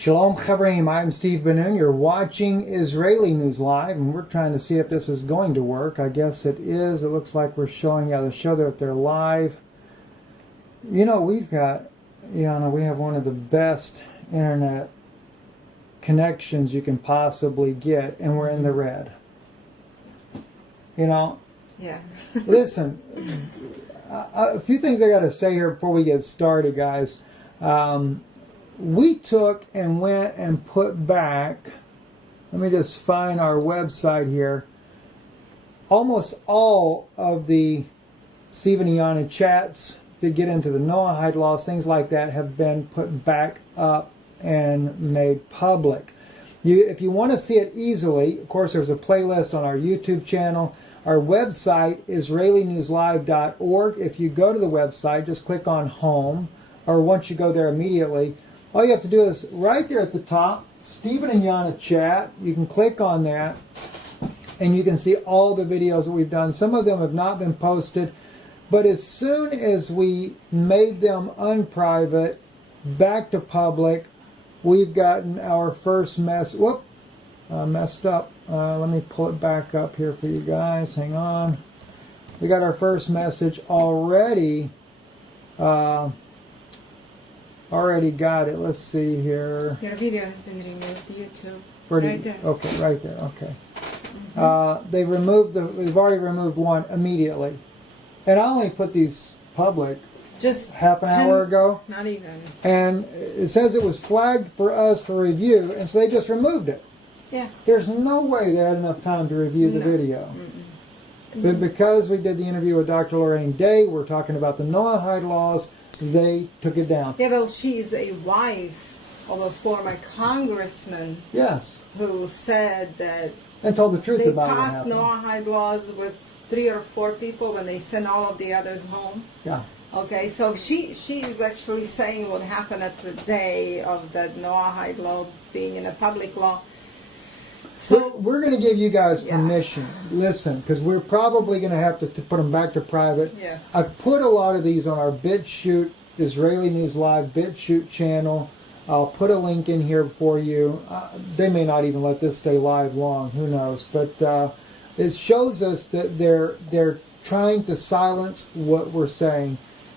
Shalom Chavrim, I'm Steve Ben-Nun. You're watching Israeli News Live, and we're trying to see if this is going to work. I guess it is. It looks like we're showing the show that they're live. You know, we've got, we have one of the best internet connections you can possibly get, and we're in the red. Yeah. Listen, a few things I got to say here before we get started, guys. We took and went and put back, let me just find our website here, almost all of the Steve and Iana chats that get into the Noahide laws, things like that, have been put back up and made public. If you want to see it easily, of course, there's a playlist on our YouTube channel. Our website, IsraeliNewsLive.org. If you go to the website, just click on Home, or once you go there immediately, all you have to do is right there at the top, Stephen and Iana chat. You can click on that, and you can see all the videos that we've done. Some of them have not been posted, but as soon as we made them unprivate, back to public, we've gotten our first messed up. Let me pull it back up here for you guys. Hang on. We got our first message already. Already got it. Let's see here. Your video has been removed. YouTube. Right there. Okay, right there. Okay. Mm-hmm. We've already removed one immediately, and I only put these public just half an hour ago. Not even. And it says it was flagged for us for review, and so they just removed it. Yeah. There's no way they had enough time to review the video. Mm-mm. But because we did the interview with Dr. Lorraine Day, we're talking about the Noahide laws. They took it down. Yeah, well, she is a wife of a former congressman. Yes. Who said that and told the truth about what happened. They passed Noahide laws with 3 or 4 people when they sent all of the others home. Yeah. Okay, so she is actually saying what happened at the day of the Noahide law being in a public law. So we're going to give you guys permission. Listen, because we're probably going to have to put them back to private. Yes. I've put a lot of these on our BitChute, Israeli News Live BitChute channel. I'll put a link in here for you. They may not even let this stay live long. Who knows? But it shows us that they're trying to silence what we're saying.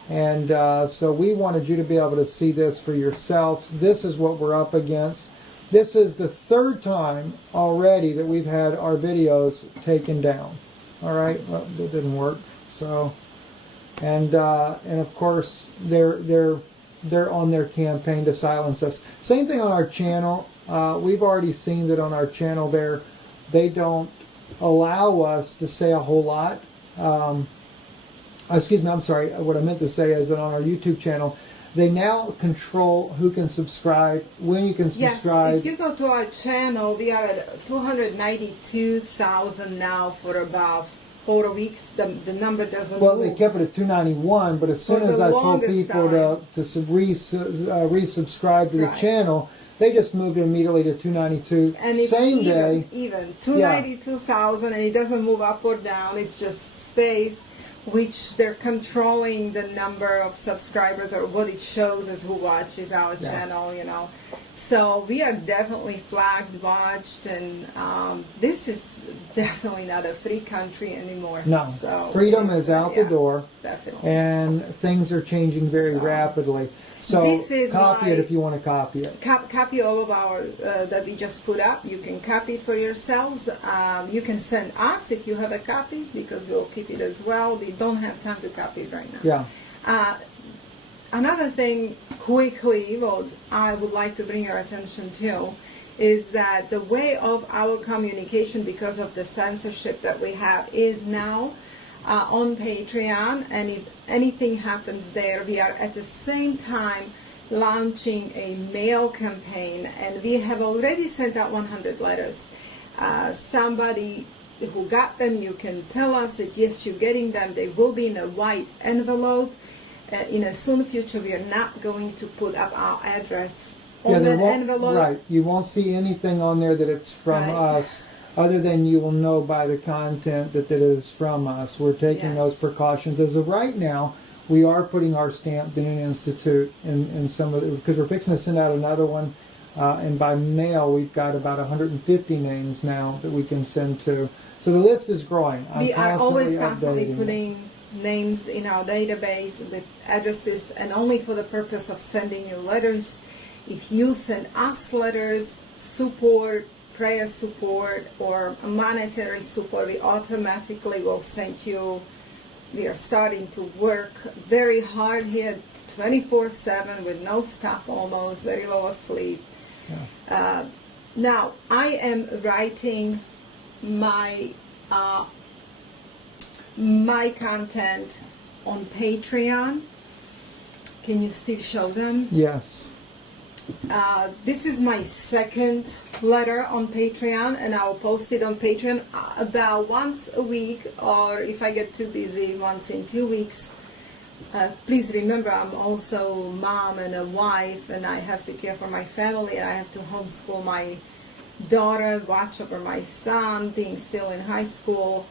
And so we wanted you to be able to see this for yourselves. This is what we're up against. This is the 3rd time already that we've had our videos taken down. All right, well, that didn't work. So, and of course they're on their campaign to silence us. Same thing on our channel. We've already seen that on our channel there, they don't allow us to say a whole lot. Excuse me, I'm sorry. What I meant to say is that on our YouTube channel, they now control who can subscribe, when you can subscribe. Yes, if you go to our channel, we are at 292,000 now for about 4 weeks. The number doesn't move. They kept it at 291, but as soon as I told people to resubscribe to the channel, they just moved it immediately to 292. And it's same day. Even 292,000, and it doesn't move up or down. It just stays. Which they're controlling the number of subscribers, or what it shows as who watches our channel, So we are definitely flagged, watched, and this is definitely not a free country anymore. No, so freedom is out the door, definitely. And things are changing very rapidly. So copy it if you want to copy it. Copy all of our that we just put up. You can copy it for yourselves. You can send us if you have a copy, because we'll keep it as well. We don't have time to copy it right now. Yeah. Another thing, quickly, I would like to bring your attention to, is that the way of our communication, because of the censorship that we have, is now on Patreon, and if anything happens there, we are at the same time launching a mail campaign, and we have already sent out 100 letters. Somebody who got them, you can tell us that yes, you're getting them. They will be in a white envelope. In a soon future, we are not going to put up our address on that envelope. Right. You won't see anything on there that it's from us, other than you will know by the content that it is from us. We're taking those precautions. As of right now, we are putting our stamp, the Noon Institute, in some of the, because we're fixing to send out another one. And by mail, we've got about 150 names now that we can send to. So the list is growing. We are always constantly updating it. putting names in our database with addresses, and only for the purpose of sending you letters. If you send us letters, support, prayer support, or monetary support, we automatically will send you. We are starting to work very hard here, 24/7 with no stop almost, very little sleep. Yeah. Now, I am writing my content on Patreon. Can you still show them? Yes. This is my second letter on Patreon, and I'll post it on Patreon about once a week, or if I get too busy, once in 2 weeks. Please remember, I'm also a mom and a wife, and I have to care for my family, and I have to homeschool my daughter, watch over my son, being still in high school.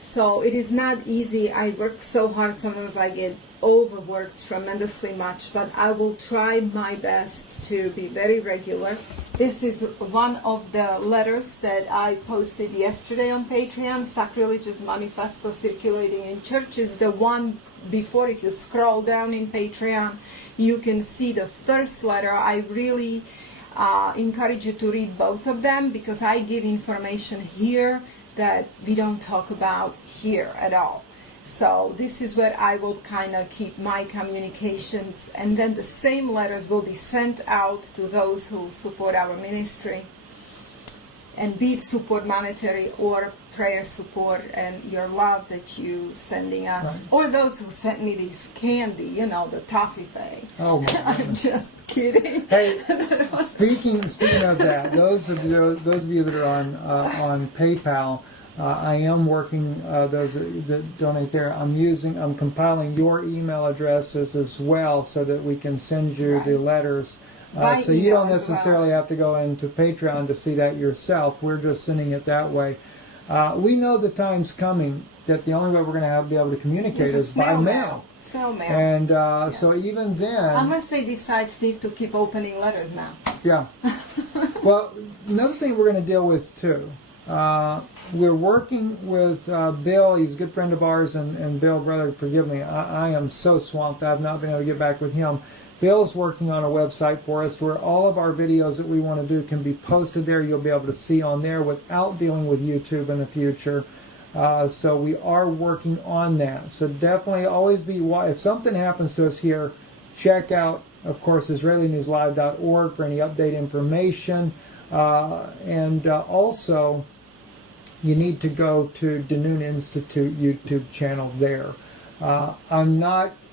So it is not easy. I work so hard. Sometimes I get overworked tremendously much, but I will try my best to be very regular. This is one of the letters that I posted yesterday on Patreon. Sacrilegious Manifesto Circulating in Churches. The one before, if you scroll down in Patreon, you can see the first letter. I really encourage you to read both of them, because I give information here that we don't talk about here at all. So this is where I will kind of keep my communications, and then the same letters will be sent out to those who support our ministry, and be it support monetary or prayer support and your love that you sending us, right. or those who sent me this candy, you know, the toffee fay. Oh my I'm goodness. just kidding. Hey, speaking of that, those of you that are on PayPal, I am working those that donate there. I'm compiling your email addresses as well, so that we can send you the letters. So you don't necessarily have to go into Patreon to see that yourself. We're just sending it that way. We know the time's coming that the only way we're going to be able to communicate is by mail. Snail mail. And Yes. so even then... Unless they decide, Steve, to keep opening letters now. Yeah. Well, another thing we're going to deal with, too. We're working with Bill. He's a good friend of ours. And Bill, brother, forgive me. I am so swamped. I've not been able to get back with him. Bill's working on a website for us where all of our videos that we want to do can be posted there. You'll be able to see on there without dealing with YouTube in the future. So we are working on that. So definitely always be, if something happens to us here, check out, of course, IsraeliNewsLive.org for any update information. And also, you need to go to Danun Institute YouTube channel there.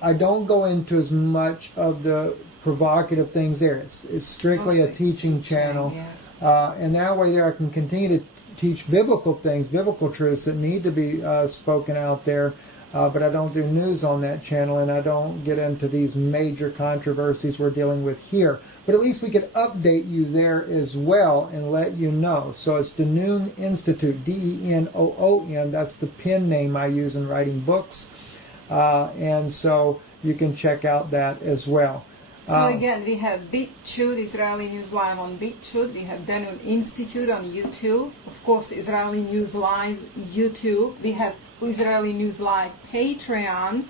I don't go into as much of the provocative things there. It's strictly a teaching channel. Yes. And that way there I can continue to teach biblical things, biblical truths that need to be spoken out there. But I don't do news on that channel, and I don't get into these major controversies we're dealing with here. But at least we could update you there as well and let you know. So it's Danun Institute, Denoon. That's the pen name I use in writing books. And so you can check out that as well. So again, we have BitChute, Israeli News Live on BitChute. We have Danun Institute on YouTube. Of course, Israeli News Live YouTube. We have Israeli News Live Patreon.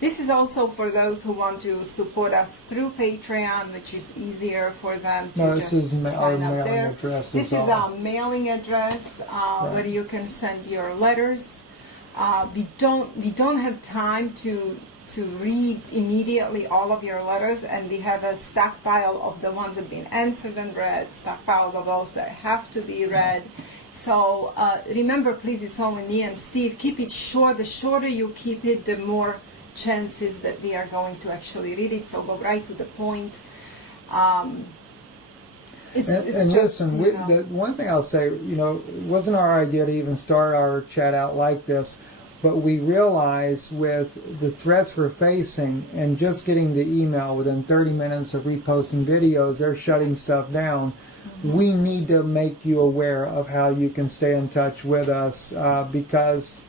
This is also for those who want to support us through Patreon, which is easier for them to sign up there. This is our mailing address where you can send your letters. We don't have time to read immediately all of your letters, and we have a stockpile of the ones that have been answered and read, stockpile of those that have to be read. So remember, please, it's only me and Steve. Keep it short. The shorter you keep it, the more chances that we are going to actually read it. So go right to the point. Listen, the one thing I'll say, it wasn't our idea to even start our chat out like this, but we realize with the threats we're facing and just getting the email within 30 minutes of reposting videos, they're shutting stuff down. Mm-hmm. We need to make you aware of how you can stay in touch with us because,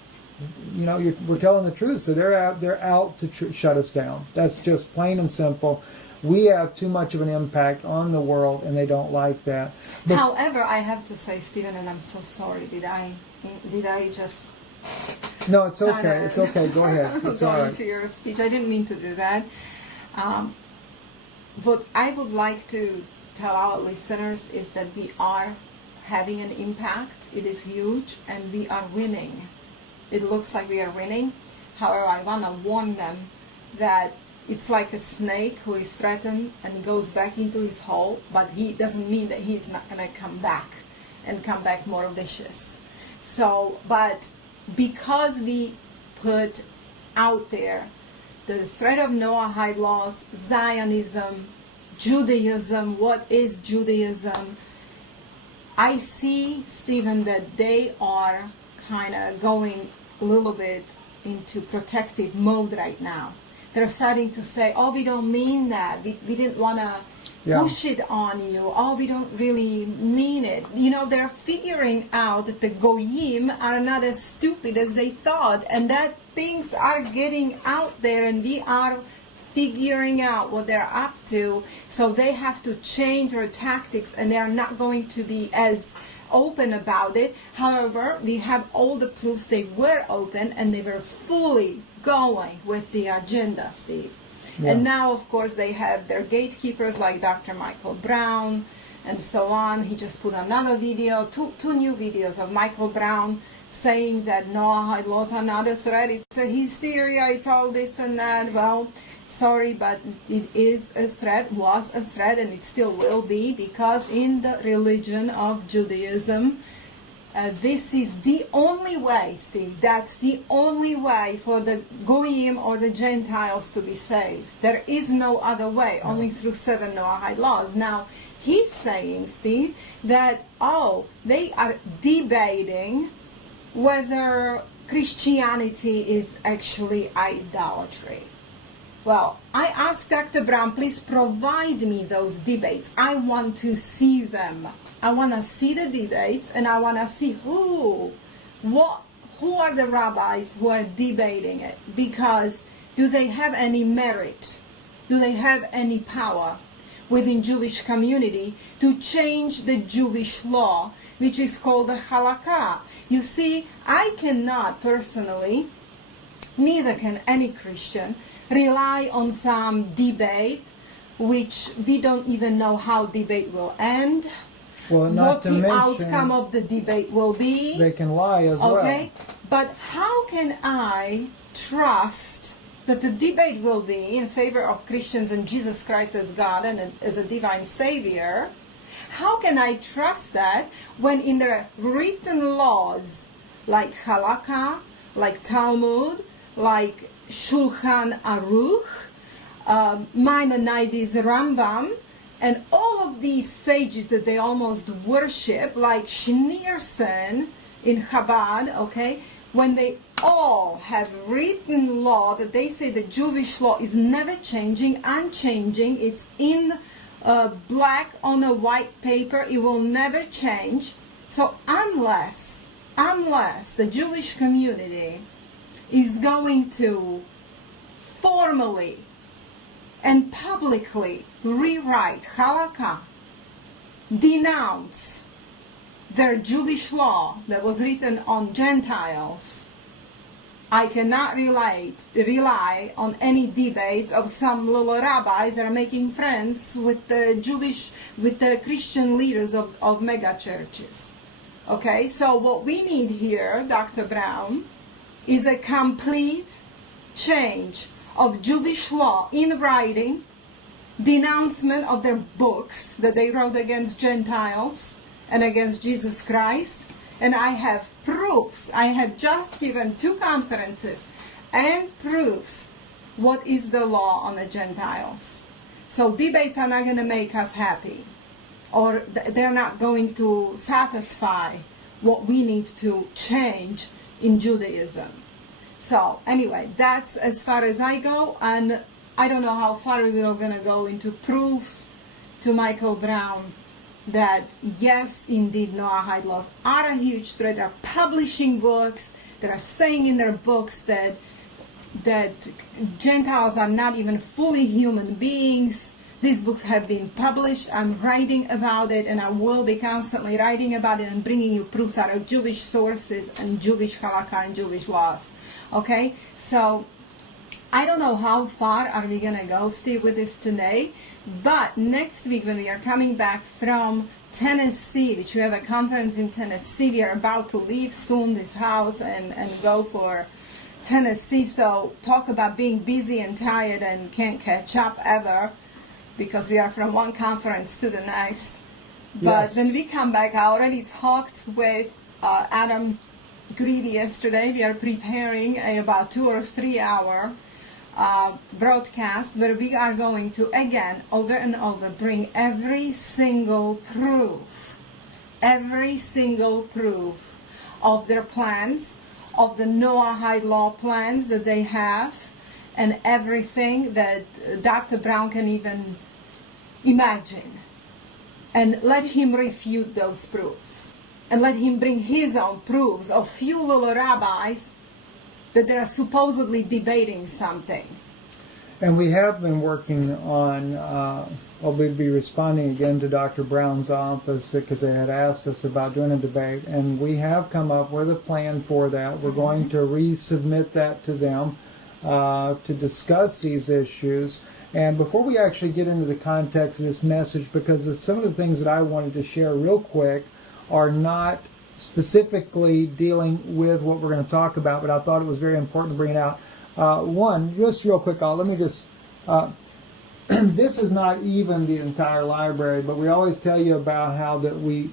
we're telling the truth. So they're out to shut us down. That's just plain and simple. we have too much of an impact on the world, and they don't like that. But, However, I have to say, Stephen, and I'm so sorry, did I just no, it's okay. It's okay. Go ahead. It's all go right. into your speech? I didn't mean to do that. What I would like to tell our listeners is that we are having an impact. It is huge, and we are winning. It looks like we are winning. However, I want to warn them that it's like a snake who is threatened and goes back into his hole, but he doesn't mean that he's not going to come back and come back more vicious. So, but because we put out there the threat of Noahide laws, Zionism, Judaism, what is Judaism, I see, Stephen, that they are kind of going a little bit into protective mode right now. They're starting to say, oh, we don't mean that. We didn't want to push it on you. Oh, we don't really mean it. You know, they're figuring out that the Goyim are not as stupid as they thought, and that things are getting out there, and we are figuring out what they're up to. So they have to change their tactics, and they are not going to be as open about it. However, we have all the proofs they were open, and they were fully going with the agenda, Steve. Yeah. And now, of course, they have their gatekeepers like Dr. Michael Brown and so on. He just put another video, two new videos of Michael Brown saying that Noahide laws are not a threat. It's a hysteria, it's all this and that. Well, sorry, but it is a threat, was a threat, and it still will be, because in the religion of Judaism, this is the only way, Steve, that's the only way for the Goyim or the Gentiles to be saved. There is no other way, only through 7 Noahide laws. Now, he's saying, Steve, that, they are debating whether Christianity is actually idolatry. Well, I asked Dr. Brown, please provide me those debates. I want to see them. I want to see the debates, and I want to see who are the rabbis who are debating it. Because do they have any merit? Do they have any power within Jewish community to change the Jewish law, which is called the halakha? You see, I cannot personally, neither can any Christian, rely on some debate which we don't even know how debate will end, what the outcome of the debate will be. They can lie as well. Okay, but how can I trust that the debate will be in favor of Christians and Jesus Christ as God and as a divine Savior? How can I trust that when in the written laws like halakha, like Talmud, like Shulchan Aruch, Maimonides Rambam, and all of these sages that they almost worship, like Schneerson in Chabad, okay, when they all have written law that they say the Jewish law is never changing, unchanging, it's in black on a white paper, it will never change. So unless the Jewish community is going to formally and publicly rewrite halakha, denounce their Jewish law that was written on Gentiles, I cannot rely on any debates of some little rabbis that are making friends with the Christian leaders of mega churches. Okay, so what we need here, Dr. Brown, is a complete change of Jewish law in writing, denouncement of their books that they wrote against Gentiles and against Jesus Christ. And I have proofs. I have just given 2 conferences and proofs what is the law on the Gentiles. So debates are not going to make us happy, or they're not going to satisfy what we need to change in Judaism. So anyway, that's as far as I go, and I don't know how far we're going to go into proofs to Michael Brown that yes, indeed, Noahide laws are a huge threat. They're publishing books that are saying in their books that Gentiles are not even fully human beings, These books have been published. I'm writing about it, and I will be constantly writing about it and bringing you proofs out of Jewish sources and Jewish halakha and Jewish laws. Okay, so I don't know how far are we gonna go, Steve, with this today, but next week when we are coming back from Tennessee, which we have a conference in Tennessee, we are about to leave soon this house and go for Tennessee. So talk about being busy and tired and can't catch up ever, because we are from one conference to the next. But Yes. when we come back, I already talked with Adam Greedy yesterday. We are preparing about 2 or 3 hour broadcast where we are going to, again, over and over, bring every single proof of their plans, of the Noahide law plans that they have, and everything that Dr. Brown can even imagine. And let him refute those proofs. And let him bring his own proofs of few little rabbis that they are supposedly debating something. And we have been working on, I'll be responding again to Dr. Brown's office because they had asked us about doing a debate, and we have come up with a plan for that. We're going to resubmit that to them to discuss these issues. And before we actually get into the context of this message, because some of the things that I wanted to share real quick are not specifically dealing with what we're going to talk about, but I thought it was very important to bring it out. One, just real quick, let me just, this is not even the entire library, but we always tell you about how that we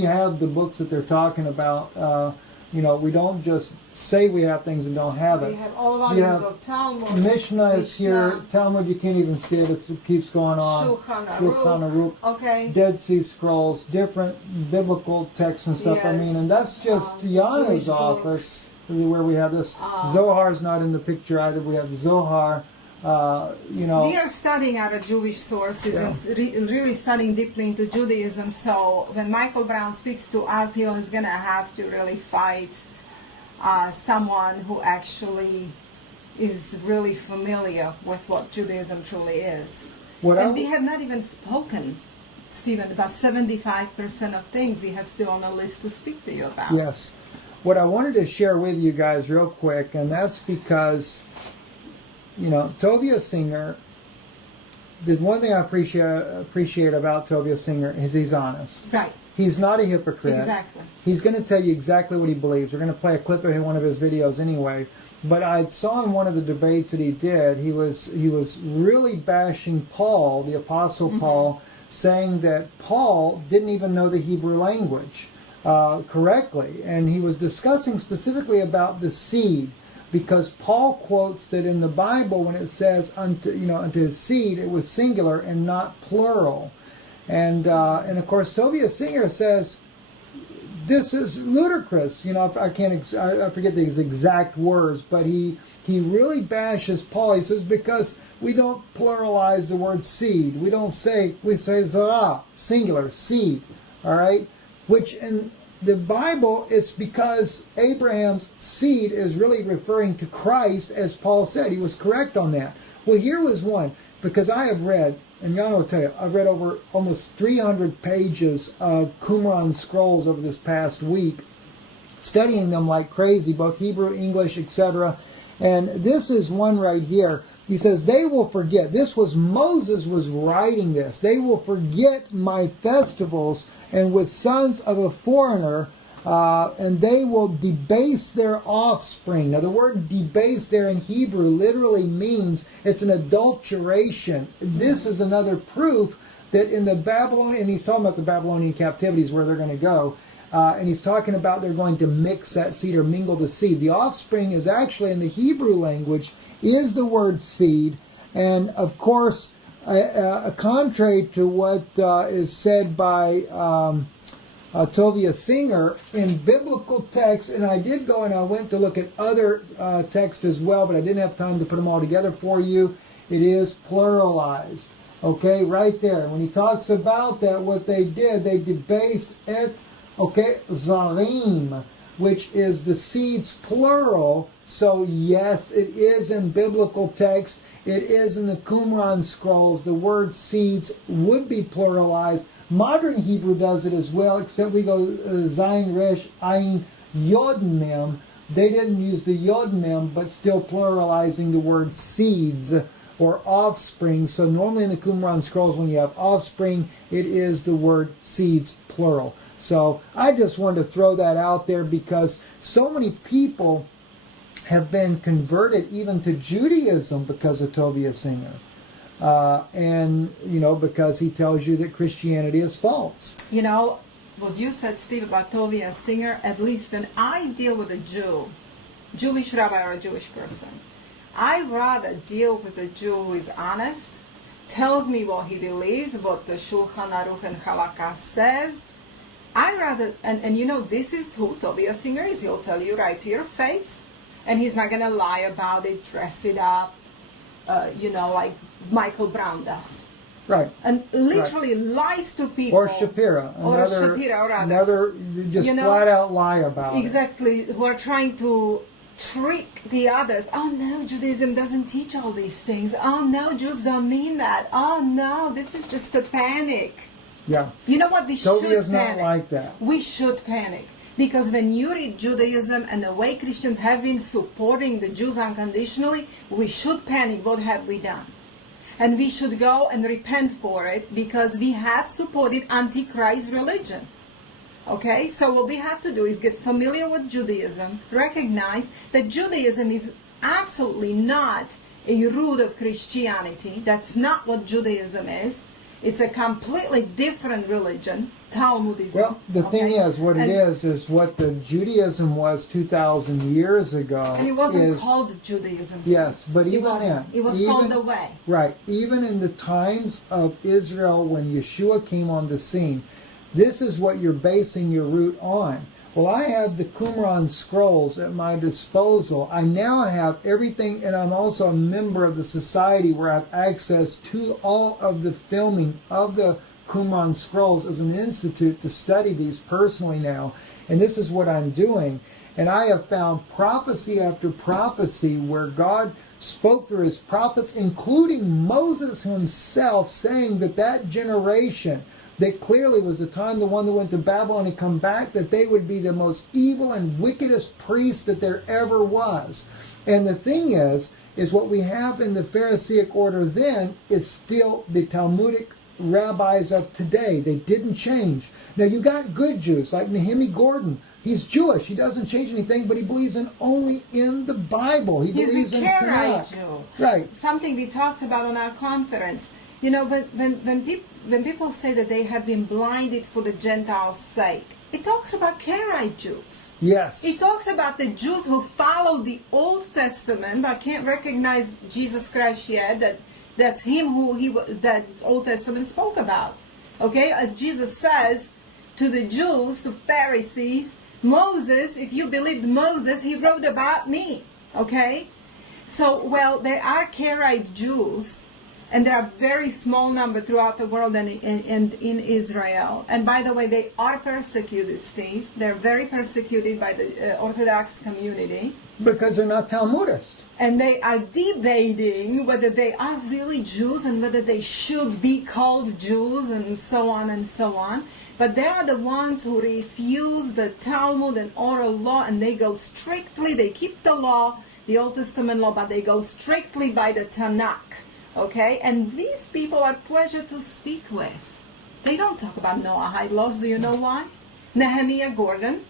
have the books that they're talking about. We don't just say we have things and don't have it. We have all volumes of Talmud. Mishnah is here. Talmud, you can't even see it. It keeps going on. Shulchan Aruch. Okay. Dead Sea Scrolls, different biblical texts and stuff. Yes. I mean, and that's just Yana's Jewish office where we have this. Zohar's not in the picture either. We have the Zohar. We are studying out of Jewish sources and really studying deeply into Judaism. So when Michael Brown speaks to us, he is going to have to really fight someone who actually is really familiar with what Judaism truly is. We have not even spoken, Stephen, about 75% of things we have still on the list to speak to you about. Yes. What I wanted to share with you guys real quick, and that's because Tovia Singer, the one thing I appreciate about Tovia Singer is he's honest. Right. He's not a hypocrite. Exactly. He's going to tell you exactly what he believes. We're going to play a clip of one of his videos anyway. But I saw in one of the debates that he did, he was really bashing Paul, the Apostle Paul, saying that Paul didn't even know the Hebrew language correctly. And he was discussing specifically about the seed. Because Paul quotes that in the Bible, when it says unto his seed, it was singular and not plural, and of course Tovia Singer says this is ludicrous. I forget the exact words, but he really bashes Paul. He says because we don't pluralize the word seed, we say zara, singular, seed. All right, which in the Bible, it's because Abraham's seed is really referring to Christ, as Paul said. He was correct on that. Well, here was one, because I have read, and Jan will tell you, I've read over almost 300 pages of Qumran scrolls over this past week, studying them like crazy, both Hebrew, English, etc. And this is one right here. He says, they will forget. Moses was writing this. They will forget my festivals and with sons of a foreigner, and they will debase their offspring. Now, the word debase there in Hebrew literally means it's an adulteration. This is another proof that in the Babylonian, and he's talking about the Babylonian captivities where they're going to go, and he's talking about they're going to mix that seed or mingle the seed. The offspring is actually in the Hebrew language is the word seed, and of course, contrary to what is said by Tovia Singer in biblical texts, and I did go and I went to look at other texts as well, but I didn't have time to put them all together for you. It is pluralized. Okay, right there. When he talks about that, what they did, they debased it. Okay, zarim. which is the seeds plural. So yes, it is in biblical text. It is in the Qumran scrolls. The word seeds would be pluralized. Modern Hebrew does it as well, except we go Zayin, Resh, Ayin, Yod, Mem. They didn't use the Yod, Mem, but still pluralizing the word seeds or offspring. So normally in the Qumran scrolls, when you have offspring, it is the word seeds, plural. So I just wanted to throw that out there because so many people have been converted even to Judaism because of Tovia Singer. And, because he tells you that Christianity is false. What you said, Steve, about Tovia Singer, at least when I deal with a Jewish rabbi or a Jewish person, I rather deal with a Jew who is honest, tells me what he believes, what the Shulchan Aruch and Halakha says. I rather, and this is who Tovia Singer is. He'll tell you right to your face, and he's not going to lie about it, dress it up, like Michael Brown does. Right. And literally lies to people. Or Shapira. Another just flat out lie about it. Exactly. Who are trying to trick the others. Oh no, Judaism doesn't teach all these things. Oh no, Jews don't mean that. Oh no, this is just a panic. Yeah. You know what? We Tovia should is panic. not like that. We should panic. Because when you read Judaism and the way Christians have been supporting the Jews unconditionally, we should panic. What have we done? And we should go and repent for it because we have supported Antichrist religion. Okay? So what we have to do is get familiar with Judaism, recognize that Judaism is absolutely not a root of Christianity. That's not what Judaism is. It's a completely different religion, Talmudism. Well, the thing is, what it is what the Judaism was 2,000 years ago. And it wasn't called Judaism. Yes, but even then. It was called the Way. Right. Even in the times of Israel when Yeshua came on the scene, this is what you're basing your root on. Well, I have the Qumran scrolls at my disposal. I now have everything, and I'm also a member of the society where I have access to all of the filming of the Qumran scrolls as an institute to study these personally now. And this is what I'm doing. And I have found prophecy after prophecy where God spoke through his prophets, including Moses himself, saying that that generation that clearly was the time the one that went to Babylon and come back, that they would be the most evil and wickedest priests that there ever was. And the thing is what we have in the Pharisaic order then is still the Talmudic rabbis of today. They didn't change. Now you got good Jews like Nehemiah Gordon. He's Jewish. He doesn't change anything, but he believes only in the Bible. He believes in Tanakh. Jew. Right. Something we talked about on our conference. When people say that they have been blinded for the Gentiles' sake, it talks about Karaite Jews. Yes. It talks about the Jews who follow the Old Testament but can't recognize Jesus Christ yet. That's him that Old Testament spoke about. Okay, as Jesus says to the Jews, to Pharisees, Moses, if you believed Moses, he wrote about me. Okay, so there are Karaite Jews. And there are very small number throughout the world and in Israel. And by the way, they are persecuted, Steve. They're very persecuted by the Orthodox community. Because they're not Talmudists. And they are debating whether they are really Jews and whether they should be called Jews and so on and so on. But they are the ones who refuse the Talmud and oral law, and they keep the law, the Old Testament law, but they go strictly by the Tanakh. Okay, and these people are pleasure to speak with. They don't talk about Noahide laws. Do you know why? Nehemiah Gordon,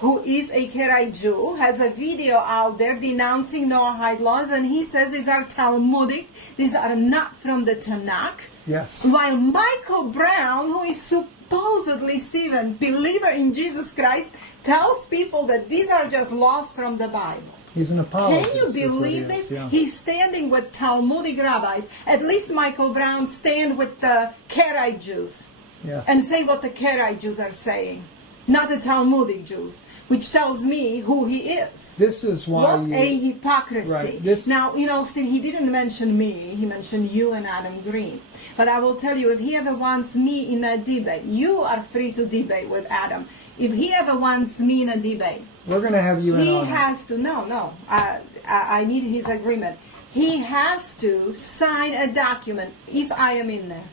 who is a Karaite Jew, has a video out there denouncing Noahide laws, and he says these are Talmudic, these are not from the Tanakh. Yes. While Michael Brown, who is supposedly, Stephen, believer in Jesus Christ, tells people that these are just laws from the Bible. He's an apologist. Can you believe this? Yeah. He's standing with Talmudic rabbis. At least Michael Brown stand with the Karaite Jews. Yes. And say what the Karaite Jews are saying. Not the Talmudic Jews. Which tells me who he is. This is why what a hypocrisy. Right. Now, Steve, he didn't mention me. He mentioned you and Adam Green. But I will tell you, if he ever wants me in a debate, you are free to debate with Adam. If he ever wants me in a debate, We're going to have you in He on it. has to, no. I need his agreement. He has to sign a document if I am in there.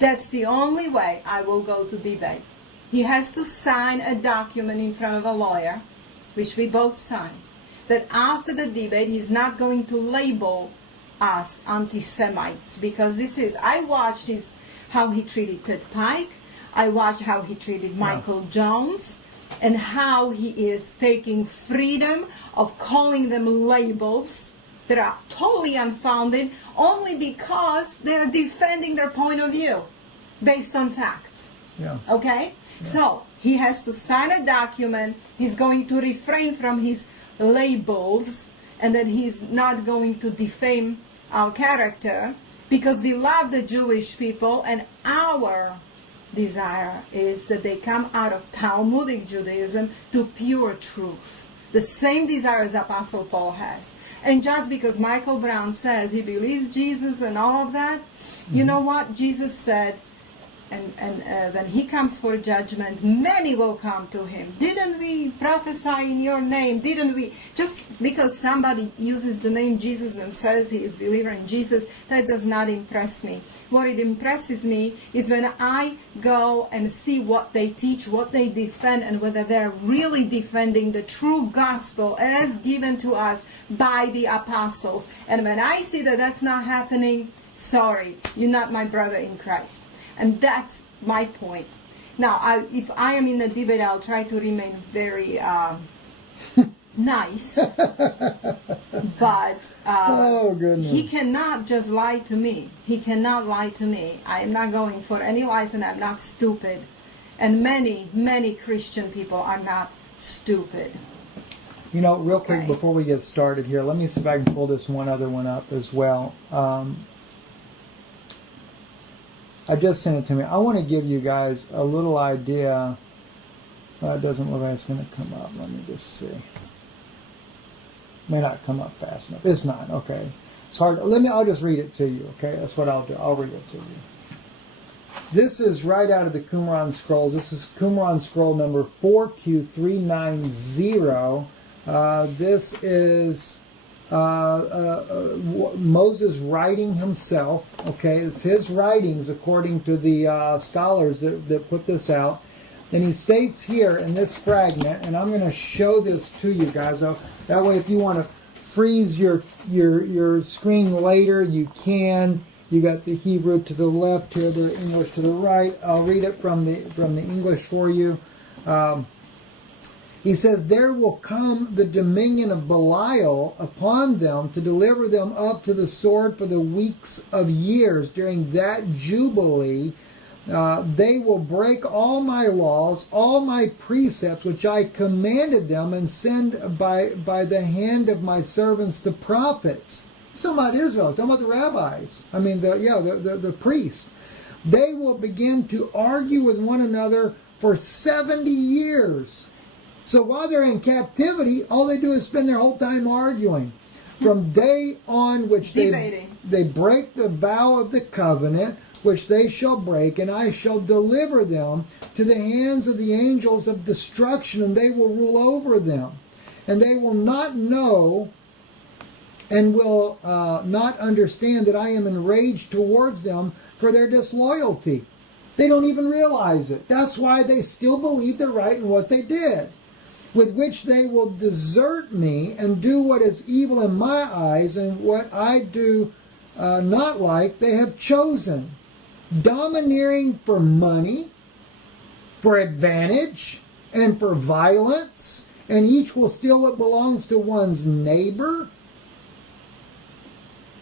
That's the only way I will go to debate. He has to sign a document in front of a lawyer, which we both sign, that after the debate he's not going to label us anti-Semites, because I watched how he treated Ted Pike, I watched how he treated Michael Jones, and how he is taking freedom of calling them labels that are totally unfounded only because they're defending their point of view based on facts. Yeah. Okay? Yeah. So he has to sign a document. He's going to refrain from his labels, and that he's not going to defame our character, because we love the Jewish people, and our desire is that they come out of Talmudic Judaism to pure truth. The same desire as Apostle Paul has. And just because Michael Brown says he believes Jesus and all of that, you know what? Jesus said, and when he comes for judgment, many will come to him. Didn't we prophesy in your name? Didn't we? Just because somebody uses the name Jesus and says he is a believer in Jesus, that does not impress me. What it impresses me is when I go and see what they teach, what they defend, and whether they're really defending the true gospel as given to us by the apostles. And when I see that that's not happening, sorry, you're not my brother in Christ. And that's my point. Now, if I am in a debate, I'll try to remain very nice. But oh, goodness. He cannot just lie to me. He cannot lie to me. I am not going for any lies, and I'm not stupid. And many, many Christian people are not stupid. You know, real quick before we get started here, let me see if I can pull this one other one up as well. I just sent it to me. I want to give you guys a little idea. It doesn't look like it's going to come up. Let me just see. May not come up fast enough. It's not. Okay. It's hard. I'll just read it to you. Okay. That's what I'll do. I'll read it to you. This is right out of the Qumran Scrolls. This is Qumran Scroll number 4Q390. This is Moses writing himself. Okay, it's his writings according to the scholars that put this out. And he states here in this fragment, and I'm going to show this to you guys. That way, if you want to freeze your screen later, you can. You got the Hebrew to the left here, the English to the right. I'll read it from the English for you. He says, "There will come the dominion of Belial upon them to deliver them up to the sword for the weeks of years. During that jubilee, they will break all my laws, all my precepts, which I commanded them, and send by the hand of my servants the prophets." It's talking about Israel. It's talking about the rabbis. I mean, the priests. "They will begin to argue with one another for 70 years. So while they're in captivity, all they do is spend their whole time arguing. From day on which they break the vow of the covenant, which they shall break, and I shall deliver them to the hands of the angels of destruction, and they will rule over them. And they will not know and will not understand that I am enraged towards them for their disloyalty." They don't even realize it. That's why they still believe they're right in what they did. "With which they will desert me and do what is evil in my eyes, and what I do not like they have chosen, domineering for money, for advantage, and for violence, and each will steal what belongs to one's neighbor."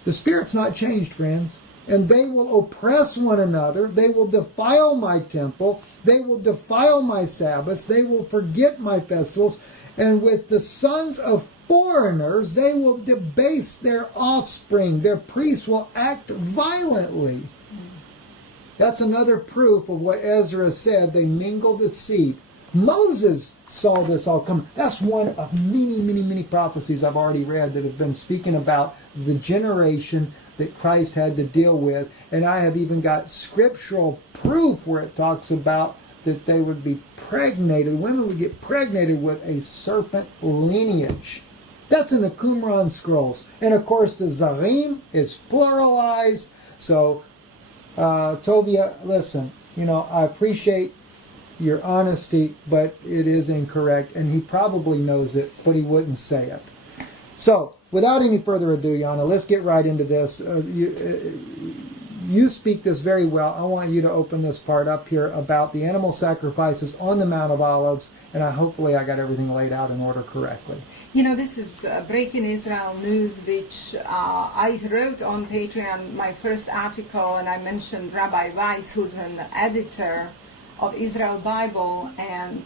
The Spirit's not changed, friends. "And they will oppress one another. They will defile my temple. They will defile my Sabbaths. They will forget my festivals. And with the sons of foreigners, they will debase their offspring. Their priests will act violently." That's another proof of what Ezra said. They mingled the seed. Moses saw this all come. That's one of many, many, many prophecies I've already read that have been speaking about the generation that Christ had to deal with. And I have even got scriptural proof where it talks about that they would be pregnated, women would get pregnated with a serpent lineage. That's in the Qumran scrolls. And of course the Zarim is pluralized. So, Tovia, listen, I appreciate your honesty, but it is incorrect, and he probably knows it, but he wouldn't say it. So, without any further ado, Yana, let's get right into this. You speak this very well. I want you to open this part up here about the animal sacrifices on the Mount of Olives, and hopefully I got everything laid out in order correctly. This is Breaking Israel News, which I wrote on Patreon, my first article, and I mentioned Rabbi Weiss, who's an editor of Israel Bible, and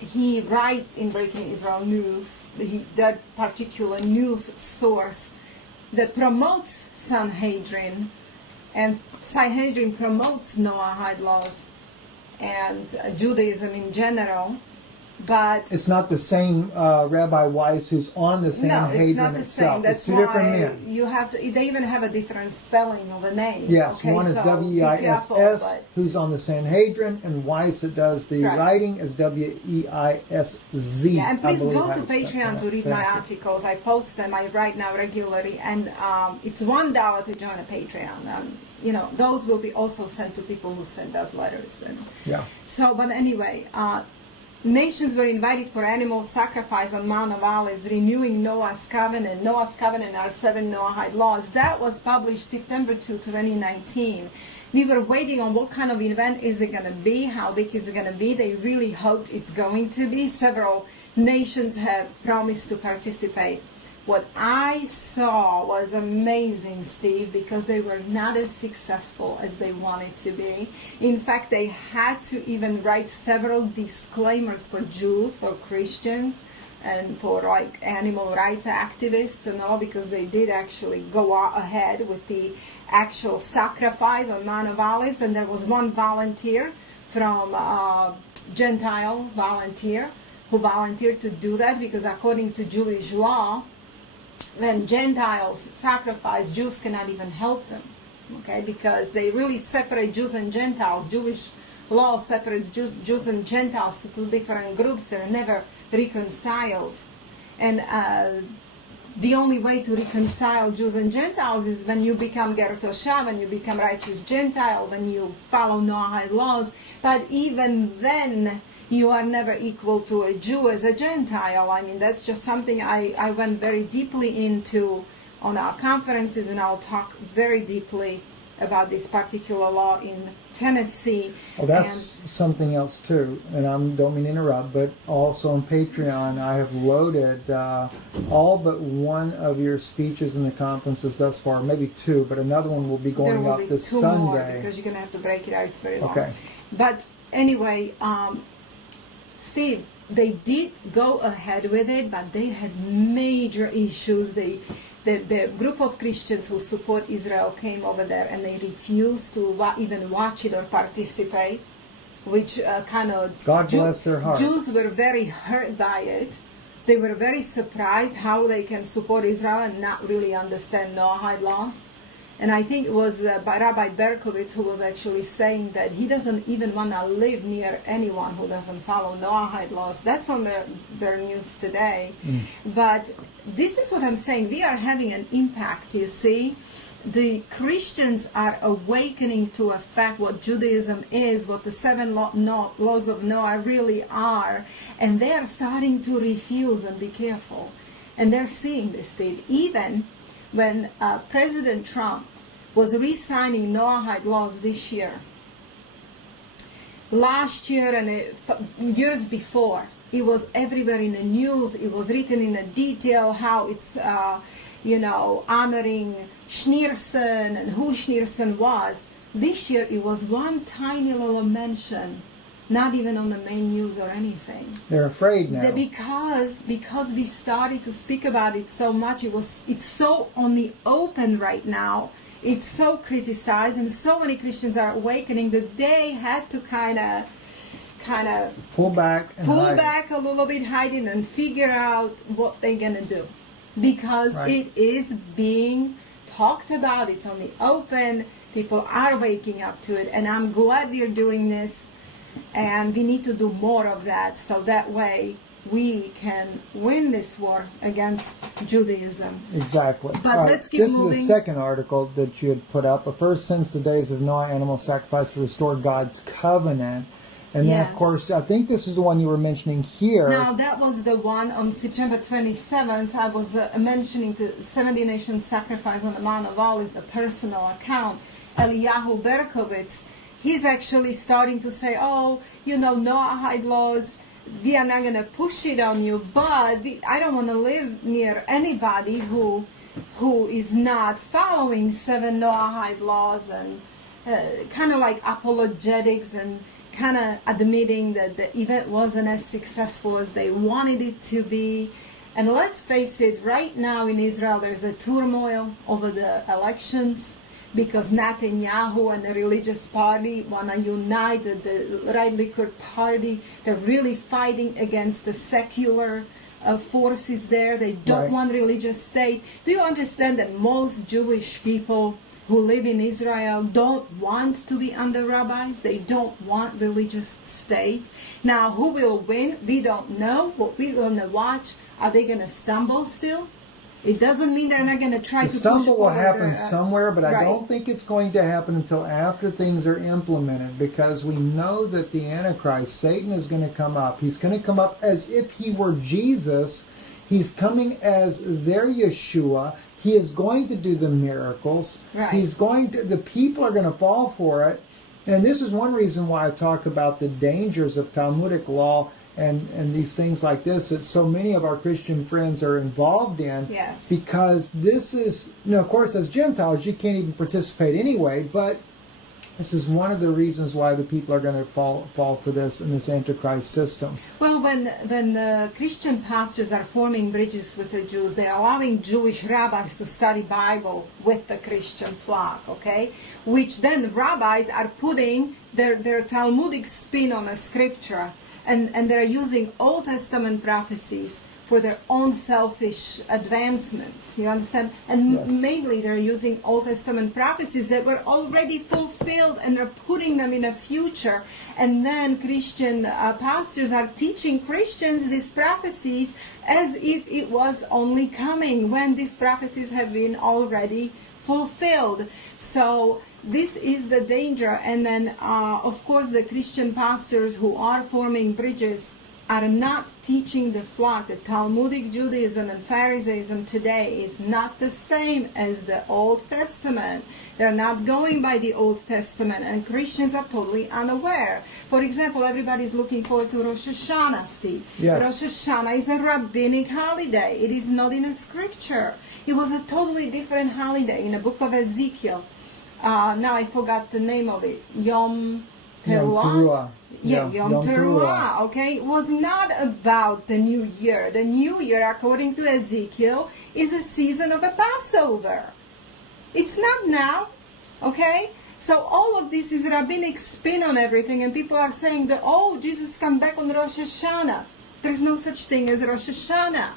he writes in Breaking Israel News, that particular news source that promotes Sanhedrin, and Sanhedrin promotes Noahide laws and Judaism in general. But it's not the same Rabbi Weiss who's on the Sanhedrin it's not the itself. Same. That's it's two different men. You have to. They even have a different spelling of the name. Yes, okay? one is W-E-I-S-S, who's on the Sanhedrin, and Weiss that does the writing is W-E-I-S-Z. Yeah, and please go to Patreon to read my articles. I post them. I write now regularly, and it's $1 to join a Patreon. Those will be also sent to people who send us letters. And so, but anyway. Nations were invited for animal sacrifice on Mount of Olives, renewing Noah's covenant. Noah's covenant are 7 Noahide laws. That was published September 2, 2019. We were waiting on what kind of event is it going to be, how big is it going to be. They really hoped it's going to be. Several nations have promised to participate. What I saw was amazing, Steve, because they were not as successful as they wanted to be. In fact, they had to even write several disclaimers for Jews, for Christians, and for animal rights activists and all, because they did actually go ahead with the actual sacrifice on Mount of Olives. And there was one volunteer from Gentile volunteer who volunteered to do that, because according to Jewish law, when Gentiles sacrifice, Jews cannot even help them, okay? Because they really separate Jews and Gentiles. Jewish law separates Jews and Gentiles to two different groups. They're never reconciled. And the only way to reconcile Jews and Gentiles is when you become Ger Toshav, when you become righteous Gentile, when you follow Noahide laws. But even then, you are never equal to a Jew as a Gentile. I mean, that's just something I went very deeply into on our conferences, and I'll talk very deeply about this particular law in Tennessee. Well, that's something else too, and I don't mean to interrupt, but also on Patreon I have loaded all but one of your speeches in the conferences thus far, maybe two, but another one will be going up this Sunday. There will be two more, because you're going to have to break it out. It's very long. Okay. But anyway, Steve, they did go ahead with it, but they had major issues. The group of Christians who support Israel came over there, and they refused to even watch it or participate, which kind of... God bless their hearts. Jews were very hurt by it. They were very surprised how they can support Israel and not really understand Noahide laws. And I think it was Rabbi Berkowitz who was actually saying that he doesn't even want to live near anyone who doesn't follow Noahide laws. That's on their news today. But this is what I'm saying. We are having an impact, you see. The Christians are awakening to a fact what Judaism is, what the 7 laws of Noah really are. And they are starting to refuse and be careful. And they're seeing this, Steve. Even when President Trump was re-signing Noahide laws this year, last year and years before, it was everywhere in the news. It was written in a detail how it's, honoring Schneerson and who Schneerson was. This year, it was one tiny little mention, not even on the main news or anything. They're afraid now. Because we started to speak about it so much, it's so on the open right now. It's so criticized, and so many Christians are awakening that they had to kind of pull back a little bit, hiding, and figure out what they're gonna do, because it is being talked about. It's on the open. People are waking up to it, and I'm glad we're doing this. And we need to do more of that, so that way we can win this war against Judaism. Exactly. But let's keep moving. This is the second article that you had put up. First, since the days of Noah, animal sacrifice to restore God's covenant. And then, of course, I think this is the one you were mentioning here. Now, that was the one on September 27th. I was mentioning the 70 Nations sacrifice on the Mount of Olives, a personal account. Eliyahu Berkowitz, he's actually starting to say, oh, Noahide laws, we are not going to push it on you, but I don't want to live near anybody who is not following 7 Noahide laws, and kind of like apologetics and kind of admitting that the event wasn't as successful as they wanted it to be. And let's face it, right now in Israel there's a turmoil over the elections, because Netanyahu and the religious party want to unite, the right liquid party. They're really fighting against the secular forces there. They don't want religious state. Do you understand that most Jewish people who live in Israel don't want to be under rabbis? They don't want religious state. Now, who will win? We don't know. What we're going to watch, are they going to stumble still? It doesn't mean they're not going to try to push forward. The stumble will happen somewhere, but I don't think it's going to happen until after things are implemented, because we know that the Antichrist, Satan, is going to come up. He's going to come up as if he were Jesus. He's coming as their Yeshua. He is going to do the miracles. He's going to. The people are going to fall for it. And this is one reason why I talk about the dangers of Talmudic law and these things like this that so many of our Christian friends are involved in. Yes. Because this is, of course, as Gentiles, you can't even participate anyway, but this is one of the reasons why the people are going to fall for this in this Antichrist system. Well, when Christian pastors are forming bridges with the Jews, they are allowing Jewish rabbis to study Bible with the Christian flock, okay? Which then rabbis are putting their Talmudic spin on a scripture, and they're using Old Testament prophecies for their own selfish advancements. You understand? And mainly they're using Old Testament prophecies that were already fulfilled, and they're putting them in a future. And then Christian pastors are teaching Christians these prophecies as if it was only coming, when these prophecies have been already fulfilled. So this is the danger. And then, of course, the Christian pastors who are forming bridges are not teaching the flock. The Talmudic Judaism and Pharisaism today is not the same as the Old Testament. They're not going by the Old Testament, and Christians are totally unaware. For example, everybody's looking forward to Rosh Hashanah, Steve. Yes. Rosh Hashanah is a rabbinic holiday. It is not in a scripture. It was a totally different holiday in the book of Ezekiel. Now I forgot the name of it. Yom Teruah. Yom Teruah, okay? It was not about the new year. The new year, according to Ezekiel, is a season of a Passover. It's not now, okay? So all of this is rabbinic spin on everything, and people are saying that, oh, Jesus come back on Rosh Hashanah. There's no such thing as Rosh Hashanah,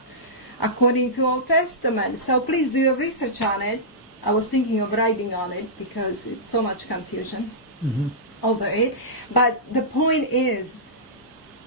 according to Old Testament. So please do your research on it. I was thinking of writing on it because it's so much confusion over it. But the point is,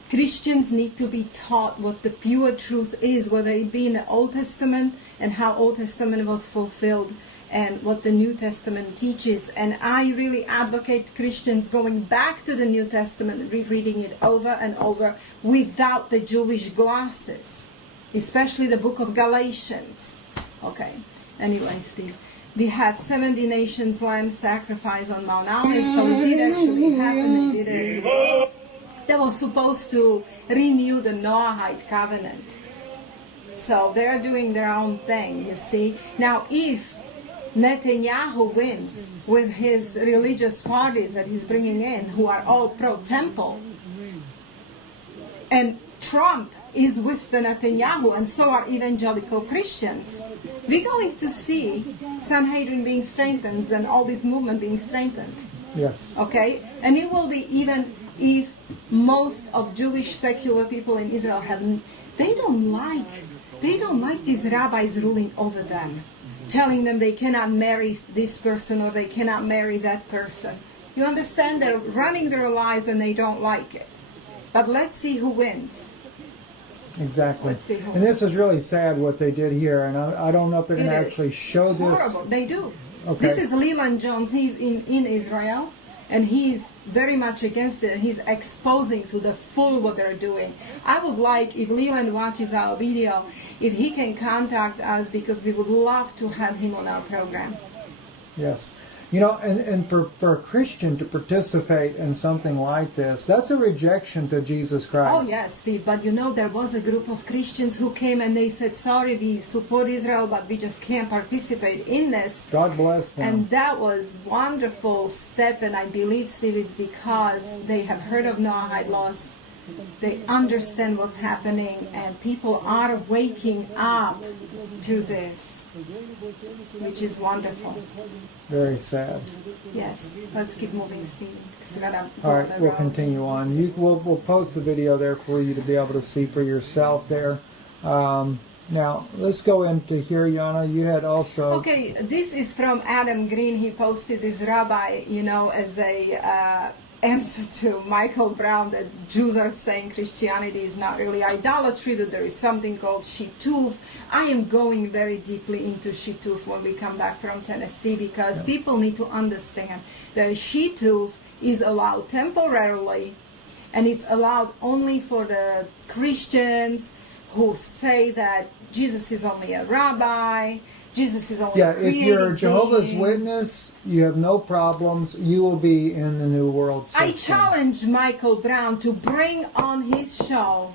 Christians need to be taught what the pure truth is, whether it be in the Old Testament and how Old Testament was fulfilled, and what the New Testament teaches. And I really advocate Christians going back to the New Testament, rereading it over and over without the Jewish glasses, especially the book of Galatians. Okay, anyway, Steve. We have 70 nations lamb sacrifice on Mount Olives, so it did actually happen. That was supposed to renew the Noahide covenant. So they're doing their own thing, you see. Now, if Netanyahu wins with his religious parties that he's bringing in, who are all pro-temple, and Trump is with the Netanyahu, and so are evangelical Christians, we're going to see Sanhedrin being strengthened and all this movement being strengthened. Yes. Okay? And it will be even if most of Jewish secular people in Israel they don't like these rabbis ruling over them, telling them they cannot marry this person or they cannot marry that person. You understand? They're running their lives and they don't like it. But let's see who wins. Exactly. Let's see who And this is wins. really sad what they did here, and I don't know if they're going to It is actually show this. horrible. They do. Okay. This is Leland Jones. He's in Israel, and he's very much against it. And he's exposing to the full what they're doing. I would like, if Leland watches our video, if he can contact us, because we would love to have him on our program. Yes. You know, and for a Christian to participate in something like this, that's a rejection to Jesus Christ. Oh yes, Steve, but you know, there was a group of Christians who came and they said, sorry, we support Israel, but we just can't participate in this. God bless them. And that was wonderful step, and I believe, Steve, it's because they have heard of Noahide laws. They understand what's happening, and people are waking up to this, which is wonderful. Very sad. Yes, let's keep moving, Steve. 'Cause we're gonna go All on right, the we'll road. continue on. We'll post the video there for you to be able to see for yourself there. Now, let's go into here, Yana. You had also... Okay, this is from Adam Green. He posted this rabbi, you know, as a answer to Michael Brown that Jews are saying Christianity is not really idolatry, that there is something called shituf. I am going very deeply into shituf when we come back from Tennessee, because people need to understand that shituf is allowed temporarily, and it's allowed only for the Christians who say that Jesus is only a rabbi, Jesus is only a if you're a created Jehovah's being. Witness, you have no problems. You will be in the New World system. I challenge Michael Brown to bring on his show